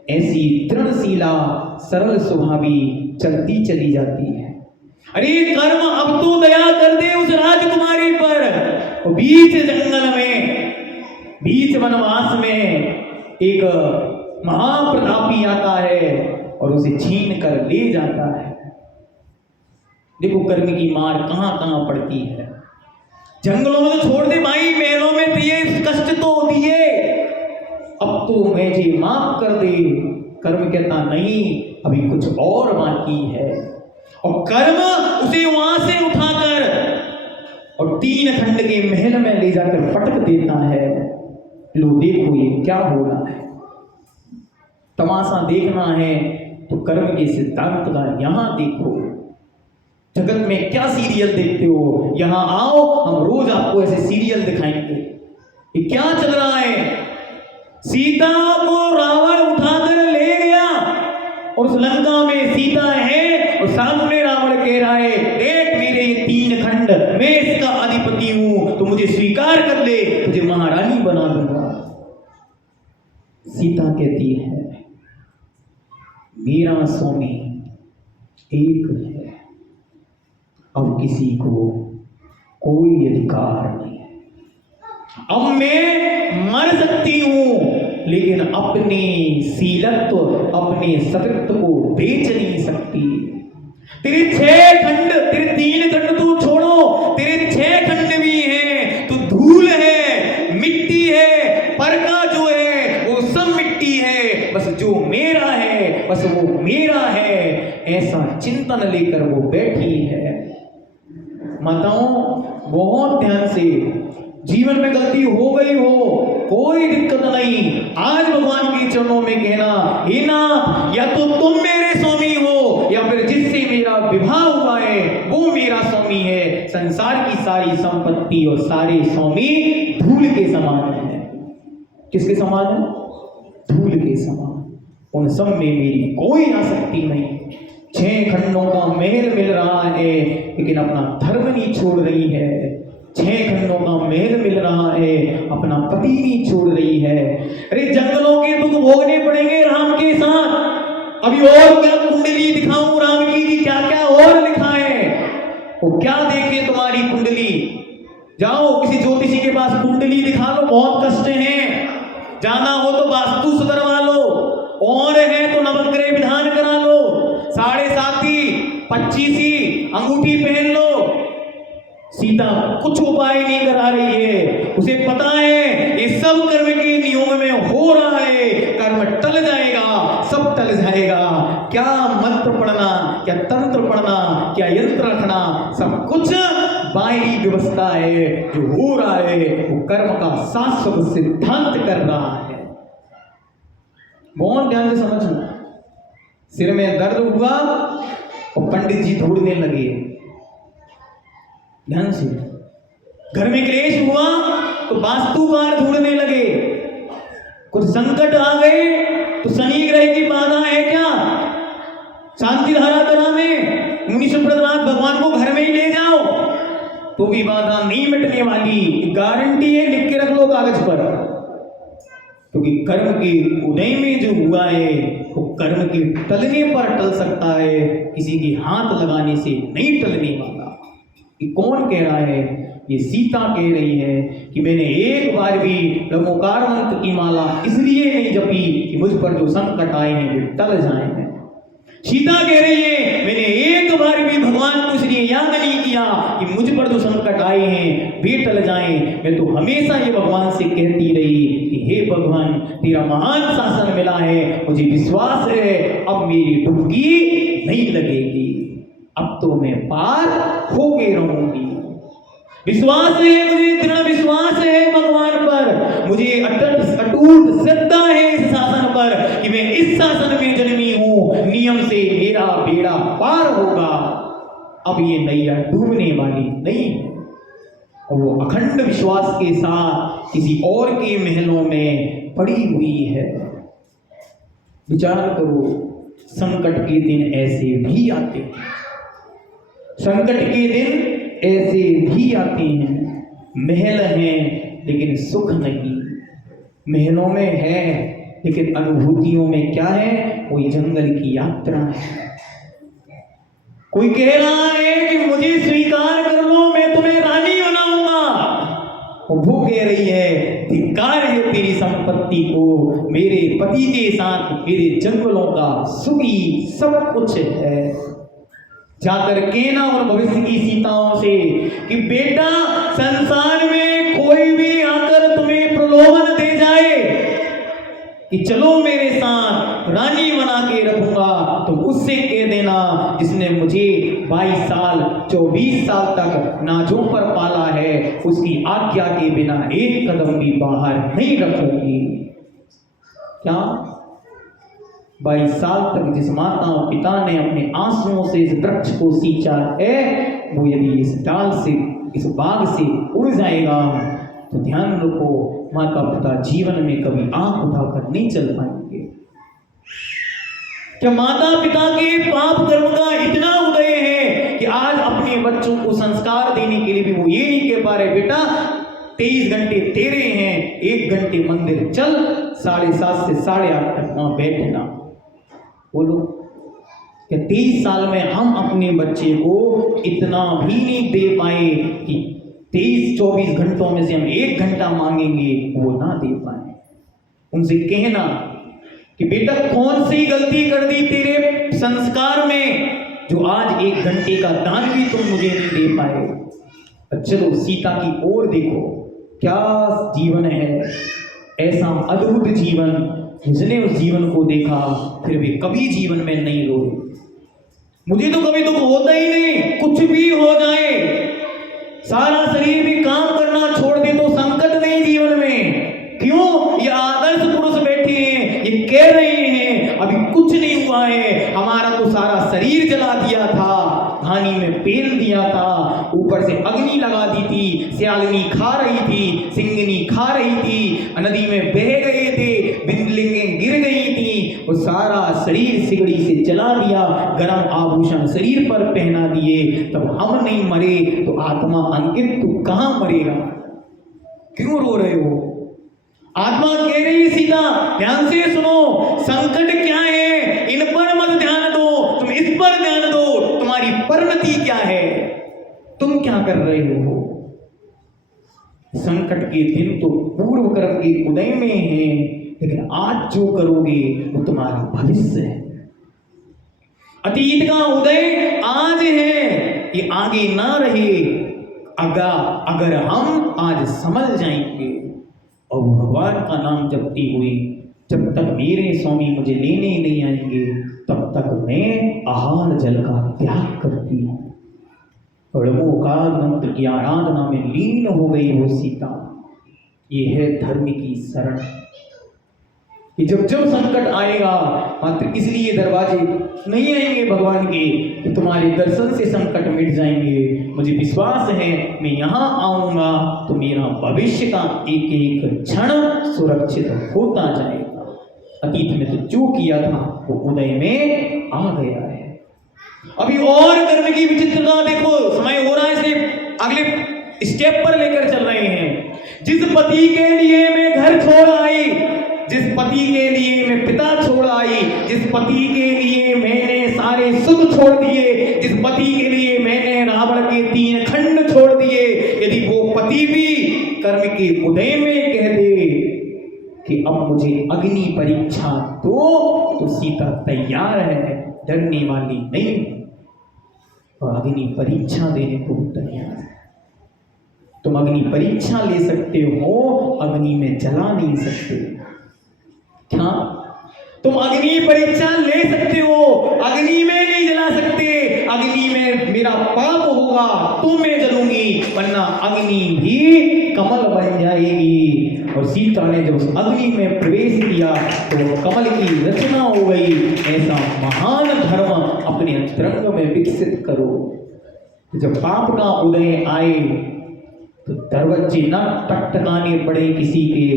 ऐसी दृढ़शीला सरल स्वभावी चलती चली जाती है। अरे कर्म अब तो दया कर दे उस राजकुमारी पर। बीच जंगल में, बीच वनवास में एक महाप्रतापी आता है और उसे छीन कर ले जाता है। देखो कर्म की मार कहां कहां पड़ती है। जंगलों में तो छोड़ दे भाई, महलों में दिए कष्ट तो दिए, अब तो मुझे माफ कर दे। कर्म कहता नहीं, अभी कुछ और बाकी है, और कर्म उसे वहां से उठाकर और 3 खंड के महल में ले जाकर पटक देता है। लो देखो ये क्या हो रहा है। तमाशा देखना है तो कर्म के सिद्धांत का यहां देखो। जगत में क्या सीरियल देखते हो, यहां आओ, हम रोज आपको ऐसे सीरियल दिखाएंगे। ये क्या चल रहा है? सीता को रावण उठाकर ले गया और उस लंका में सीता है और सामने रावण कह रहा है, देख मेरे ये 3 खंड, मैं इसका अधिपति हूं, तो मुझे स्वीकार कर ले, तुझे महारानी बना दूंगा। सीता कहती है, मेरा स्वामी एक है, अब किसी को कोई अधिकार नहीं। अब मैं मर सकती हूं, लेकिन अपने शीलत्व, अपने सतत्व को बेच नहीं सकती। तेरे 6 खंड, तेरे 3 खंड तू छोड़ो, तेरे 6 खंड भी हैं, तू धूल है, मिट्टी है, पर का जो है वो सब मिट्टी है, बस जो मेरा है बस वो मेरा है। ऐसा चिंतन लेकर वो बैठी है। माताओं, बहुत ध्यान से, जीवन में गलती हो गई हो, कोई दिक्कत नहीं, आज भगवान के चरणों में कहना, हे नाथ, या तो तुम मेरे स्वामी हो या फिर जिससे मेरा विवाह हुआ है वो मेरा स्वामी है। संसार की सारी संपत्ति और सारे स्वामी धूल के समान है। किसके समान है? धूल के समान। उन सब में मेरी कोई आसक्ति नहीं। 6 खंडों का महल मिल रहा है, लेकिन अपना धर्म नहीं छोड़ रही है। 6 खंडों का महल मिल रहा है, अपना पति नहीं छोड़ रही है। अरे जंगलों के दुख भोगने पड़ेंगे राम के साथ। अभी और क्या कुंडली दिखाऊं राम की, क्या क्या और लिखा है, वो क्या देखे तुम्हारी कुंडली। जाओ किसी ज्योतिषी के पास कुंडली दिखा लो, बहुत कष्ट है। जाना हो तो वास्तु सुधरवा लो, और है तो नवग्रह विधान करा लो, 7.5 25 अंगूठी पहन लो। सीता कुछ उपाय नहीं करा रही है, उसे पता है ये सब कर्म के नियोग में हो रहा है, कर्म टल जाएगा, सब टल जाएगा। क्या मंत्र पढ़ना, क्या तंत्र पढ़ना, क्या यंत्र रखना, सब कुछ बाहरी व्यवस्था है। जो हो रहा है वो कर्म का शाश्वत सिद्धांत कर रहा है। बहुत ध्यान से समझना। सिर में दर्द हुआ और पंडित जी ढूंढने लगे, ध्यान से। घर में क्लेश हुआ तो वास्तुकार ढूंढने लगे। कुछ संकट आ गए तो शनि ग्रह की बाधा है क्या, शांति धारा करा में मुनि सुप्रतनाथ भगवान को घर में ही ले जाओ, तो भी बाधा नहीं मिटने वाली। गारंटी है, लिख के रख लो कागज पर। क्योंकि कर्म के उदय में जो हुआ है वो कर्म के टलने पर टल सकता है, किसी के हाथ लगाने से नहीं टलने वाला। ये कौन कह रहा है? ये सीता कह रही है कि मैंने एक बार भी ब्रह्मोकार मंत्र की माला इसलिए नहीं जपी कि मुझ पर जो संकट आए हैं वे टल जाए हैं। सीता कह रही है मैंने एक बार भी भगवान को इसलिए याद नहीं किया कि मुझ पर जो संकट आए हैं वे टल जाएं। मैं तो हमेशा ये भगवान से कहती रही कि हे भगवान, तेरा महान शासन मिला है, मुझे विश्वास है अब मेरी डुबकी नहीं लगेगी, अब तो मैं पार होके रहूंगी। विश्वास है मुझे, दृढ़ विश्वास है भगवान पर, मुझे अटूट श्रद्धा है इस शासन पर कि मैं इस शासन में जन्मी हूं, नियम से मेरा बेड़ा पार होगा, अब ये नैया डूबने वाली नहीं है। और वो अखंड विश्वास के साथ किसी और के महलों में पड़ी हुई है। विचार करो, संकट के दिन ऐसे भी आते हैं, संकट के दिन ऐसे भी आते हैं। महल हैं लेकिन सुख नहीं, महलों में है लेकिन अनुभूतियों में क्या है? कोई जंगल की यात्रा है। कोई कह रहा है कि मुझे स्वीकार कर लो, मैं तुम्हें रानी बनाऊंगा, और वो कह रही है धिक्कार है तेरी संपत्ति को, मेरे पति के साथ मेरे जंगलों का सुखी सब कुछ है। जाकर कहना उन भविष्य की सीताओं से कि बेटा, संसार में कोई भी आकर तुम्हें प्रलोभन दे जाए कि चलो मेरे साथ रानी बना के रखूंगा, तो उससे कह देना जिसने मुझे 22 साल 24 साल तक नाजों पर पाला है, उसकी आज्ञा के बिना एक कदम भी बाहर नहीं रखूंगी। क्या 22 साल तक जिस माता और पिता ने अपने आंसुओं से इस वृक्ष को सींचा है, वो यदि इस डाल से, इस बाग से उड़ जाएगा तो ध्यान रखो माता पिता जीवन में कभी आंख उठाकर नहीं चल पाएंगे। क्या माता पिता के पाप कर्म का इतना उदय है कि आज अपने बच्चों को संस्कार देने के लिए भी वो ये नहीं कह पा रहे, बेटा 23 घंटे तेरे हैं, 1 घंटे मंदिर चल, 7:30 से 8:30 तक वहां बैठना। बोलो, कि 23 साल में हम अपने बच्चे को इतना भी नहीं दे पाए कि 23-24 घंटों में से हम 1 घंटा मांगेंगे, वो ना दे पाए। उनसे कहना कि बेटा कौन सी गलती कर दी तेरे संस्कार में जो आज 1 घंटे का दान भी तुम मुझे नहीं दे पाए। चलो सीता की ओर देखो, क्या जीवन है, ऐसा अद्भुत जीवन, जिसने उस जीवन को देखा फिर भी कभी जीवन में नहीं रोए। मुझे तो कभी दुख होता ही नहीं, कुछ भी हो जाए, सारा शरीर भी काम करना छोड़ दे तो संकट नहीं जीवन में। क्यों? ये आदर्श पुरुष बैठे हैं, ये कह रहे हैं अभी कुछ नहीं हुआ है, हमारा तो सारा शरीर जला दिया था, हानि में पेल दिया था, ऊपर से अग्नि लगा दी थी, सियालिनी खा रही थी, सिंगनी खा रही थी, नदी में बह गए थे, बिंदलिंगें गिर गई थी, वो सारा शरीर सिगड़ी से जला दिया, गरम आभूषण शरीर पर पहना दिए, तब हम नहीं मरे तो आत्मा अंकित तू कहां मरेगा? क्यों रो रहे हो? आत्मा कह रही सीता ध्यान से सुनो, संकट क्या है, इन पर मत ध्यान दो, तुम इस पर ध्यान दो, तुम्हारी परिणति क्या है, तुम क्या कर रहे हो? संकट के दिन तो पूर्व कर्म के उदय में है, लेकिन आज जो करोगे वो तुम्हारा भविष्य है। अतीत का उदय आज है, ये आगे ना रहे। अगर हम आज समझ जाएंगे और भगवान का नाम जपती हुई, जब तक मेरे स्वामी मुझे लेने नहीं आएंगे तब तक मैं आहार जल का त्याग करती हूँ। काल मंत्र की आराधना में लीन हो गई वो सीता। ये है धर्म की शरण कि जब जब संकट आएगा, मात्र इसलिए दरवाजे नहीं आएंगे भगवान के कि तुम्हारे दर्शन से संकट मिट जाएंगे। मुझे विश्वास है मैं यहाँ आऊंगा तो मेरा भविष्य का एक एक क्षण सुरक्षित होता जाएगा। अतीत में तो जो किया था वो उदय में आ गया है। अभी और कर्म की विचित्रता देखो, समय हो रहा है, इसे अगले स्टेप पर लेकर चल रहे हैं। जिस पति के लिए मैं घर छोड़ आई, जिस पति के लिए मैं पिता छोड़ आई, जिस पति के लिए मैंने सारे सुख छोड़ दिए, जिस पति के लिए मैंने रावण के 3 खंड छोड़ दिए, यदि वो पति भी कर्म के उदय में कह दे कि अब मुझे अग्नि परीक्षा दो, तो सीता तैयार है, डरने वाली नहीं, और अग्नि परीक्षा देने को तैयार है। तुम अग्नि परीक्षा ले सकते हो, अग्नि में जला नहीं सकते। क्या तुम अग्नि परीक्षा ले सकते हो, अग्नि में नहीं जला सकते। अग्नि में मेरा पाप होगा तो मैं जलूंगी, वरना अग्नि भी कमल बन जाएगी। और सीता ने जब उस अग्नि में प्रवेश किया तो वो कमल की रचना हो गई। ऐसा महान धर्म अपने अंतरंग में विकसित करो। जब पाप का उदय आए तो दरवाजे न टकटकाने पड़े किसी के,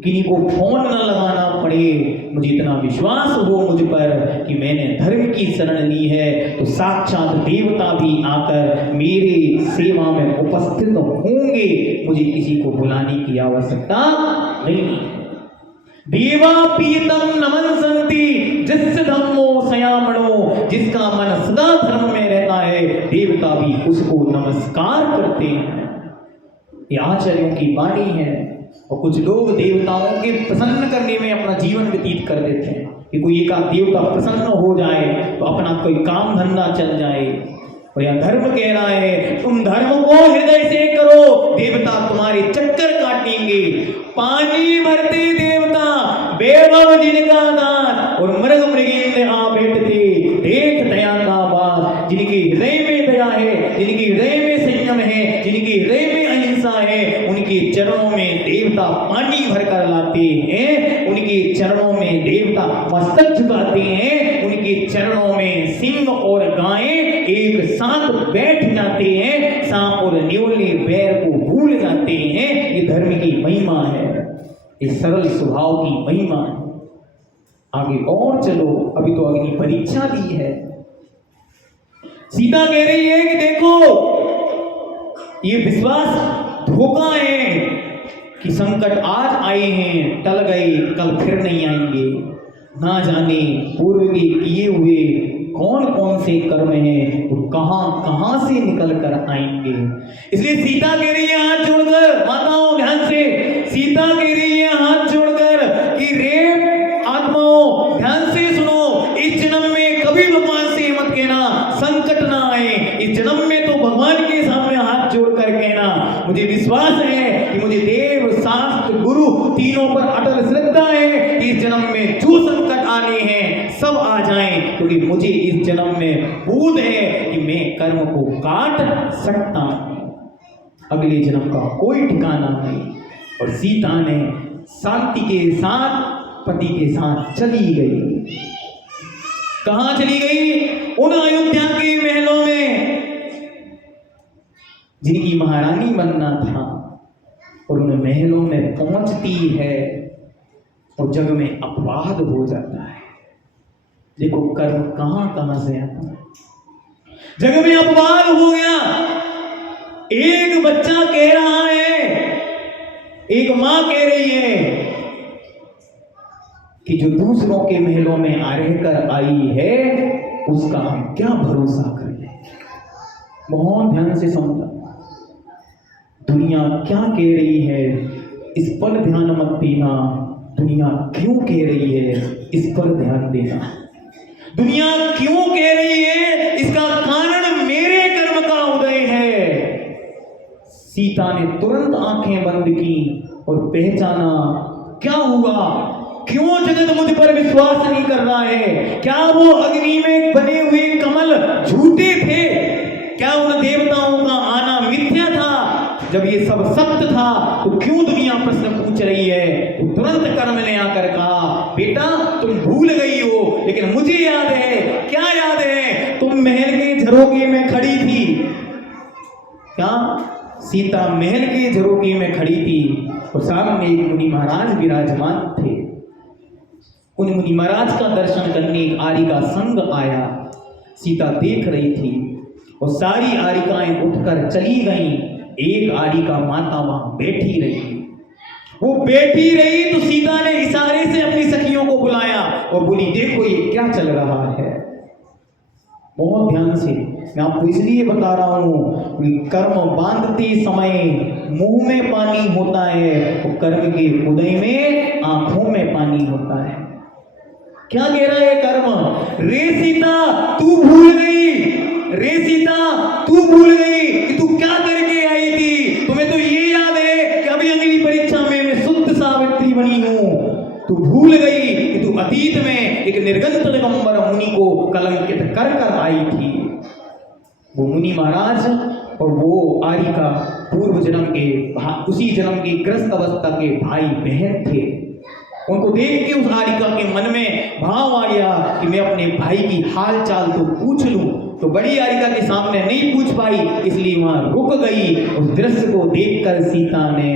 किसी को फोन न लगाना पड़े। मुझे इतना विश्वास हो मुझ पर कि मैंने धर्म की शरण ली है तो साक्षात देवता भी आकर मेरे सेवा में उपस्थित होंगे, मुझे किसी को बुलाने की आवश्यकता नहीं। देवा पीतम नमन संति जिस धम्मो सयामणो, जिसका मन सदा धर्म में रहता है देवता भी उसको नमस्कार करते हैं। ये आचार्यों की वाणी है। और कुछ लोग देवताओं के प्रसन्न करने में अपना जीवन व्यतीत कर देते हैं कि कोई एक देवता प्रसन्न हो जाए तो अपना कोई काम धंधा चल जाए। और यह धर्म कह रहा है तुम धर्म को हृदय से करो, देवता तुम्हारे चक्कर काटेंगे। पानी भरते देवता वैभव जिनका दास, और मृग मृगेंद्र आ बैठते देख दया का बात। जिनके हृदय में दया है, जिनके हृदय में संयम है, जिनके हृदय में अहिंसा है, उनके चरणों में देवता पानी भरकर लाते हैं। उनके चरणों में देवता मस्तक झुकाते हैं। उनके चरणों में सिंह और गायें एक साथ बैठ जाते हैं। सांप और न्योले बैर को भूल जाते हैं। ये धर्म की महिमा है। सरल स्वभाव की महिमा है। आगे और चलो, अभी तो अग्नि परीक्षा दी है। सीता कह रही है कि देखो ये विश्वास धोखा है कि संकट आज आए हैं, टल गए, कल फिर नहीं आएंगे। ना जाने पूर्व के किए हुए कौन कौन से कर्म हैं वो कहां कहां से निकल कर आएंगे। इसलिए सीता कह रही है हाथ जोड़कर, माताओं ध्यान से, सीता कह रही है हाथ जोड़कर कि रे आत्माओं ध्यान से सुनो, इस जन्म में कभी भगवान से मत कहना संकट ना आए। इस जन्म में तो भगवान के सामने हाथ जोड़कर कहना मुझे विश्वास है कि मुझे देव शास्त्र गुरु तीनों पर अटल श्रद्धा है कि इस जन्म में जो संकट आने हैं सब आ जाएं, क्योंकि मुझे इस जन्म में बोध है कि मैं कर्म को काट सकता हूं। अगले जन्म का कोई ठिकाना नहीं। और सीता ने शांति के साथ पति के साथ चली गई। कहां चली गई? उन अयोध्या के महलों में जिनकी महारानी बनना था। और उन महलों में पहुंचती है और जग में अपवाद हो जाता है। देखो कर्म कहां कहां से आता है। जग में अपवाद हो गया। एक बच्चा कह रहा है, एक मां कह रही है कि जो दूसरों के महलों में रहकर आई है उसका हम क्या भरोसा कर ले। बहुत ध्यान से समझना, दुनिया क्या कह रही है इस पर ध्यान मत देना, दुनिया क्यों कह रही है इस पर ध्यान देना। दुनिया क्यों कह रही है इसका कारण मेरे कर्म का उदय है। सीता ने तुरंत आंखें बंद की और पहचाना क्या हुआ, क्यों जगत मुझ पर विश्वास नहीं कर रहा है। क्या वो अग्नि में बने हुए कमल झूठे थे? क्या उन देवताओं का आना मिथ्या था? जब ये सब सत्य था तो क्यों दुनिया प्रश्न पूछ रही है? तो तुरंत कर्म ने आकर कहा बेटा तुम भूल गई हो, लेकिन मुझे याद है। क्या याद है? तुम महल के झरोखे में खड़ी थी। क्या? सीता महल के झरोखे में खड़ी थी और सामने एक मुनि महाराज विराजमान थे। उन मुनि महाराज का दर्शन करने एक आरिका संग आया। सीता देख रही थी और सारी आरिकाएं उठकर चली गईं। एक आरिका माता वहां बैठी रही। वो बैठी रही तो सीता ने इशारे से अपनी सखियों को बुलाया और बोली देखो ये क्या चल रहा है। बहुत ध्यान से मैं आपको इसलिए बता रहा हूं कि कर्म बांधते समय मुंह में पानी होता है और कर्म के उदय में आंखों में पानी होता है। क्या कह रहा है कर्म? रे सीता तू भूल गई, रे सीता तू भूल गई कि तू क्या करके आई थी। तुम्हें तो ये याद है कि अभी अगली परीक्षा में मैं शुद्ध सावित्री बनी हूं। तू भूल गई कि तू अतीत में एक निर्गंत दिगंबर मुनि को कलंकित कर कर आई थी। वो मुनि महाराज और वो आरिका पूर्व जन्म के उसी जन्म के ग्रस्त अवस्था के भाई बहन थे। उनको देख के उस आरिका के मन में भाव आ गया कि मैं अपने भाई की हाल चाल तो पूछ लूं। तो बड़ी आरिका के सामने नहीं पूछ पाई, इसलिए वहां रुक गई। उस दृश्य को देखकर सीता ने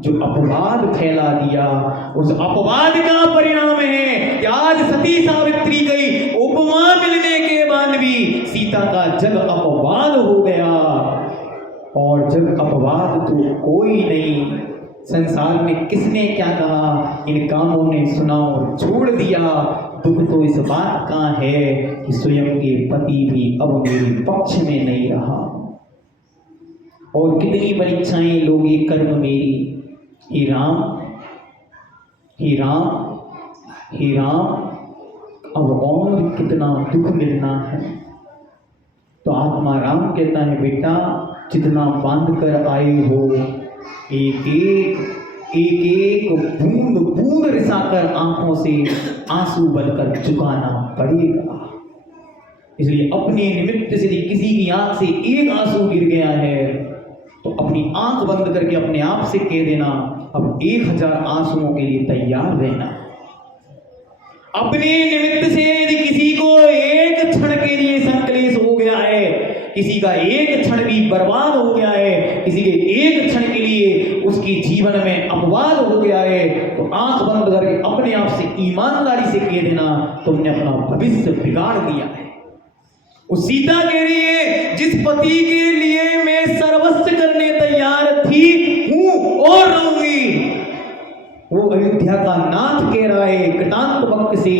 जो अपवाद फैला दिया, उस अपवाद का परिणाम है कि आज सती सावित्री गई, उपमा मिलने के बाद भी सीता का जग अपवाद हो गया। और जग अपवाद तो कोई नहीं, संसार में किसने क्या कहा इन कामों ने सुना और छोड़ दिया। दुख तो इस बात का है कि स्वयं के पति भी अब मेरे पक्ष में नहीं रहा। और कितनी परीक्षाएं लोगे कर्म मेरी। हे राम, हे राम, हे राम, अब और कितना दुख मिलना है। तो आत्मा राम कहता है बेटा जितना बांध कर आए हो एक एक बूंद बूंद रिसाकर आंखों से आंसू बनकर चुकाना पड़ेगा। इसलिए अपने निमित्त से किसी की आंख से एक आंसू गिर गया है तो अपनी आंख बंद करके अपने आप से कह देना अब 1000 आंसुओं के लिए तैयार रहना। अपने निमित्त से यदि किसी को एक क्षण के लिए संकलेश हो गया है, किसी का एक क्षण भी बर्बाद हो गया है, किसी के एक क्षण के लिए उसके जीवन में अपवाद हो गया है तो आंख बंद करके अपने आप से ईमानदारी से कह देना तुमने अपना भविष्य बिगाड़ दिया है। वो सीता कह रही है जिस पति के लिए मैं सर्वस्व करने तैयार थी हूं और रहूंगी, वो अयोध्या का नाथ कह रहा है कृतांत वक्त से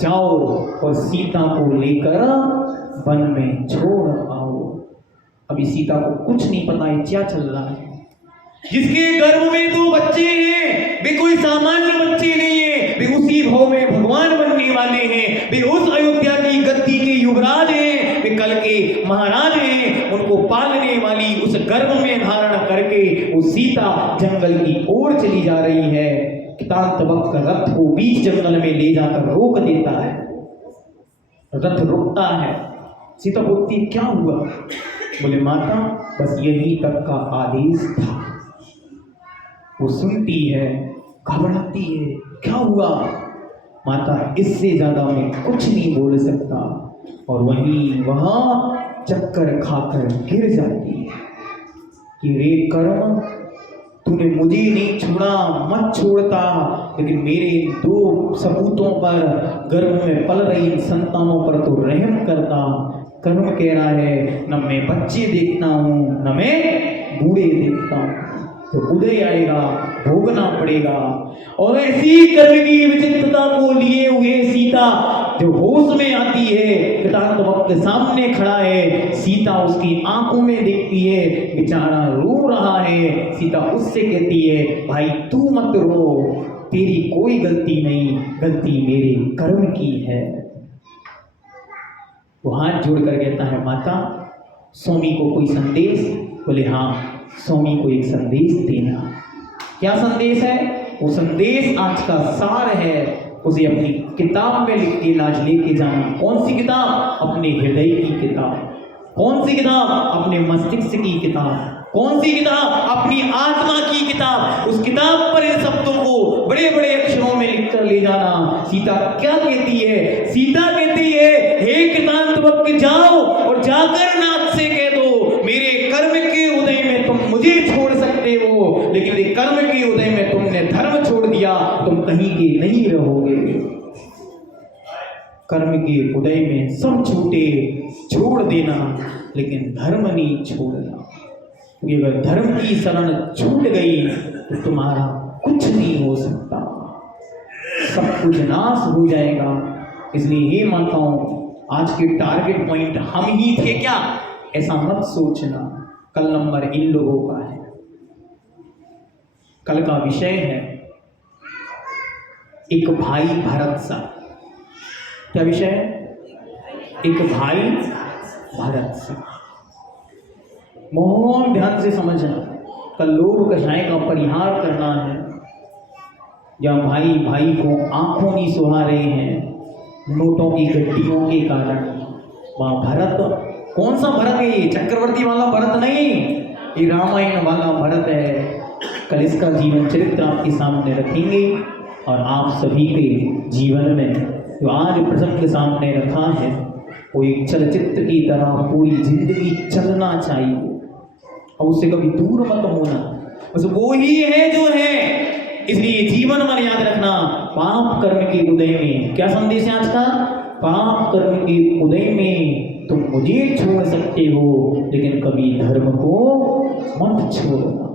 जाओ और सीता को लेकर वन में छोड़ आओ। अभी सीता को कुछ नहीं पता है क्या चल रहा है। जिसके गर्भ में 2 बच्चे हैं वे कोई सामान्य बच्चे नहीं है, वे उसी भाव में भगवान बनने वाले हैं, वे उस अयोध्या की गद्दी के युवराज हैं, वे कल के महाराज हैं। उनको पालने वाली उस गर्भ में धारण करके वो सीता जंगल की ओर चली जा रही है। कृतांत वक्त रथ को बीच जंगल में ले जाकर रोक देता है। रथ रुकता है। सीता बोलती क्या हुआ? बोले माता बस यही तक का आदेश था। वो सुनती है, घबराती है, क्या हुआ? माता इससे ज्यादा मैं कुछ नहीं बोल सकता। और वहां चक्कर खाकर गिर जाती है कि रे कर्म तूने मुझे नहीं छोड़ा, मत छोड़ता, लेकिन मेरे 2 सपूतों पर, गर्भ में पल रही संतानों पर तो रहम करता। कर्म कह रहा है न मैं बच्चे देखता हूँ न मैं बूढ़े देखता हूँ, तो उदय आएगा, भोगना पड़ेगा। और ऐसी कर्म की विचित्रता को लिए हुए सीता जो होश में आती है, कृतांत वक्त सामने खड़ा है, सीता उसकी आंखों में देखती है, बेचारा रो रहा है। सीता उससे कहती है भाई तू मत रो, तेरी कोई गलती नहीं, गलती मेरे कर्म की है। वो हाथ जोड़कर कहता है माता स्वामी को कोई संदेश? बोले हाँ स्वामी को एक संदेश देना। क्या संदेश है? वो संदेश आज का सार है, उसे अपनी किताब में लिख के आज लेके जाना। कौन सी किताब? अपने हृदय की किताब। कौन सी किताब? अपने मस्तिष्क की किताब। कौन सी किताब? अपनी आत्मा की किताब। उस किताब पर इन शब्दों को बड़े बड़े अक्षरों में लिखकर ले जाना। सीता क्या कहती है? सीता कहती है हे कृतांत वक्त जाओ और जाकर नाथ से कह दो मेरे कर्म के उदय में तुम मुझे छोड़ सकते हो, लेकिन मेरे कर्म के उदय में तुमने धर्म छोड़ दिया, तुम कहीं के नहीं रहोगे। कर्म के उदय में सब छूटे, छोड़ देना, लेकिन धर्म नहीं छोड़ना। अगर धर्म की शरण छूट गई तो तुम्हारा कुछ नहीं हो सकता, सब कुछ नाश हो जाएगा। इसलिए हे माताओं आज के टारगेट पॉइंट हम ही थे क्या? ऐसा मत सोचना। कल नंबर इन लोगों का है। कल का विषय है एक भाई भरत सा। क्या विषय है? एक भाई भरत सा। बहुत ध्यान से समझना। कल लोभ कषाय का परिहार करना है। या भाई भाई को आंखों नहीं सुहा रहे हैं नोटों की गड्डियों के कारण। वहाँ भरत, कौन सा भरत है ये? चक्रवर्ती वाला भरत नहीं, ये रामायण वाला भरत है। कल इसका जीवन चरित्र आपके सामने रखेंगे और आप सभी के जीवन में जो आज प्रसंग सामने रखा है वो एक चलचित्र की तरह पूरी जिंदगी चलना चाहिए और उससे कभी दूर मत होना। बस वो ही है जो है। इसलिए जीवन में याद रखना पाप कर्म के उदय में। क्या संदेश है आज का? पाप कर्म के उदय में तुम मुझे छोड़ सकते हो, लेकिन कभी धर्म को मत छोड़ना।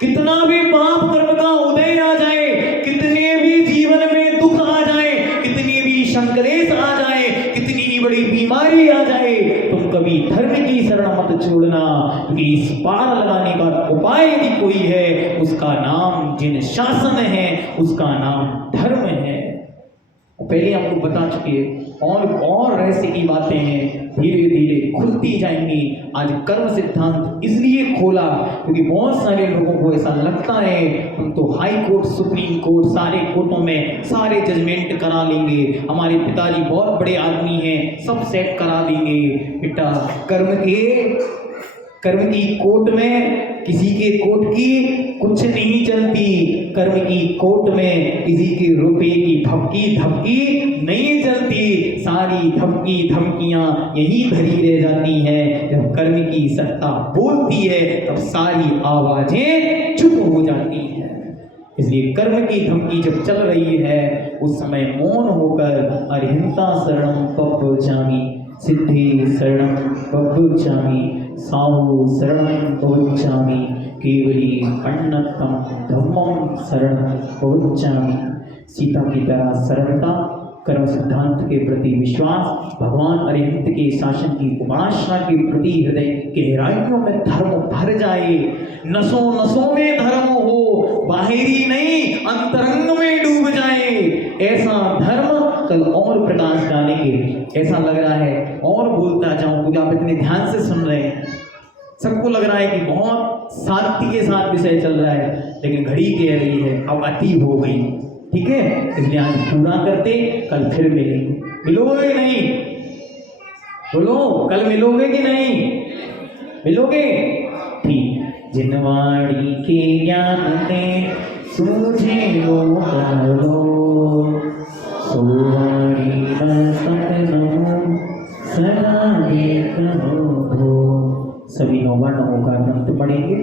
कितना भी पाप कर्म का उदय आ जाए, कितने भी जीवन में दुख आ जाए, कितनी भी संकलेश आ जाए, कितनी ही बड़ी बीमारी आ जाए, तुम कभी धर्म की शरण मत छोड़ना। क्योंकि इस पार लगाने का उपाय यदि कोई है उसका नाम जिन शासन है, उसका नाम धर्म है। पहले आपको बता चुके और रहस्य की बातें हैं, धीरे धीरे खुलती जाएंगी। आज कर्म सिद्धांत इसलिए खोला क्योंकि बहुत सारे लोगों को ऐसा लगता है हम तो हाई कोर्ट, सुप्रीम कोर्ट, सारे कोर्टों में सारे जजमेंट करा लेंगे, हमारे पिताजी बहुत बड़े आदमी हैं, सब सेट करा देंगे। बेटा कर्म की कोर्ट में किसी के कोट की कुछ नहीं चलती, कर्म की कोट में किसी के रुपए की धपकी धपकी नहीं चलती। सारी धपकी धमकियां यही धरी रह जाती हैं। जब कर्म की सत्ता बोलती है तब सारी आवाजें चुप हो जाती हैं। इसलिए कर्म की धमकी जब चल रही है उस समय मौन होकर अरिहंता शरणम पवचामि, सिद्धि शरणम पवचामि, साहु शरणम पवचामि, केवली अन्नतम धम्मम शरणम पवचामि। सीता की तरह सरलता, कर्म सिद्धांत के प्रति विश्वास, भगवान अरिहंत के शासन की उपासना के प्रति हृदय गहराइयों में धर्म भर जाए, नसों नसों में धर्म हो, बाहरी नहीं अंतरंग में डूब जाए। ऐसा धर्म कल और प्रकाश डालेंगे। ऐसा लग रहा है और बोलता जाऊं क्योंकि आप इतने ध्यान से सुन रहे हैं, सबको लग रहा है कि बहुत शांति के साथ विषय चल रहा है, लेकिन घड़ी कह रही है अब अति हो गई। ठीक है, इसलिए आज पूरा करते, कल फिर मिलेंगे। मिलोगे नहीं? बोलो, कल मिलोगे कि नहीं? मिलोगे? ठीक। जिनवाड़ी के ज्ञान में सूझे लो करो, सोवाड़ी बसतनम सदा करो। सभी नौवा नमो का मंत्र पढ़ेंगे।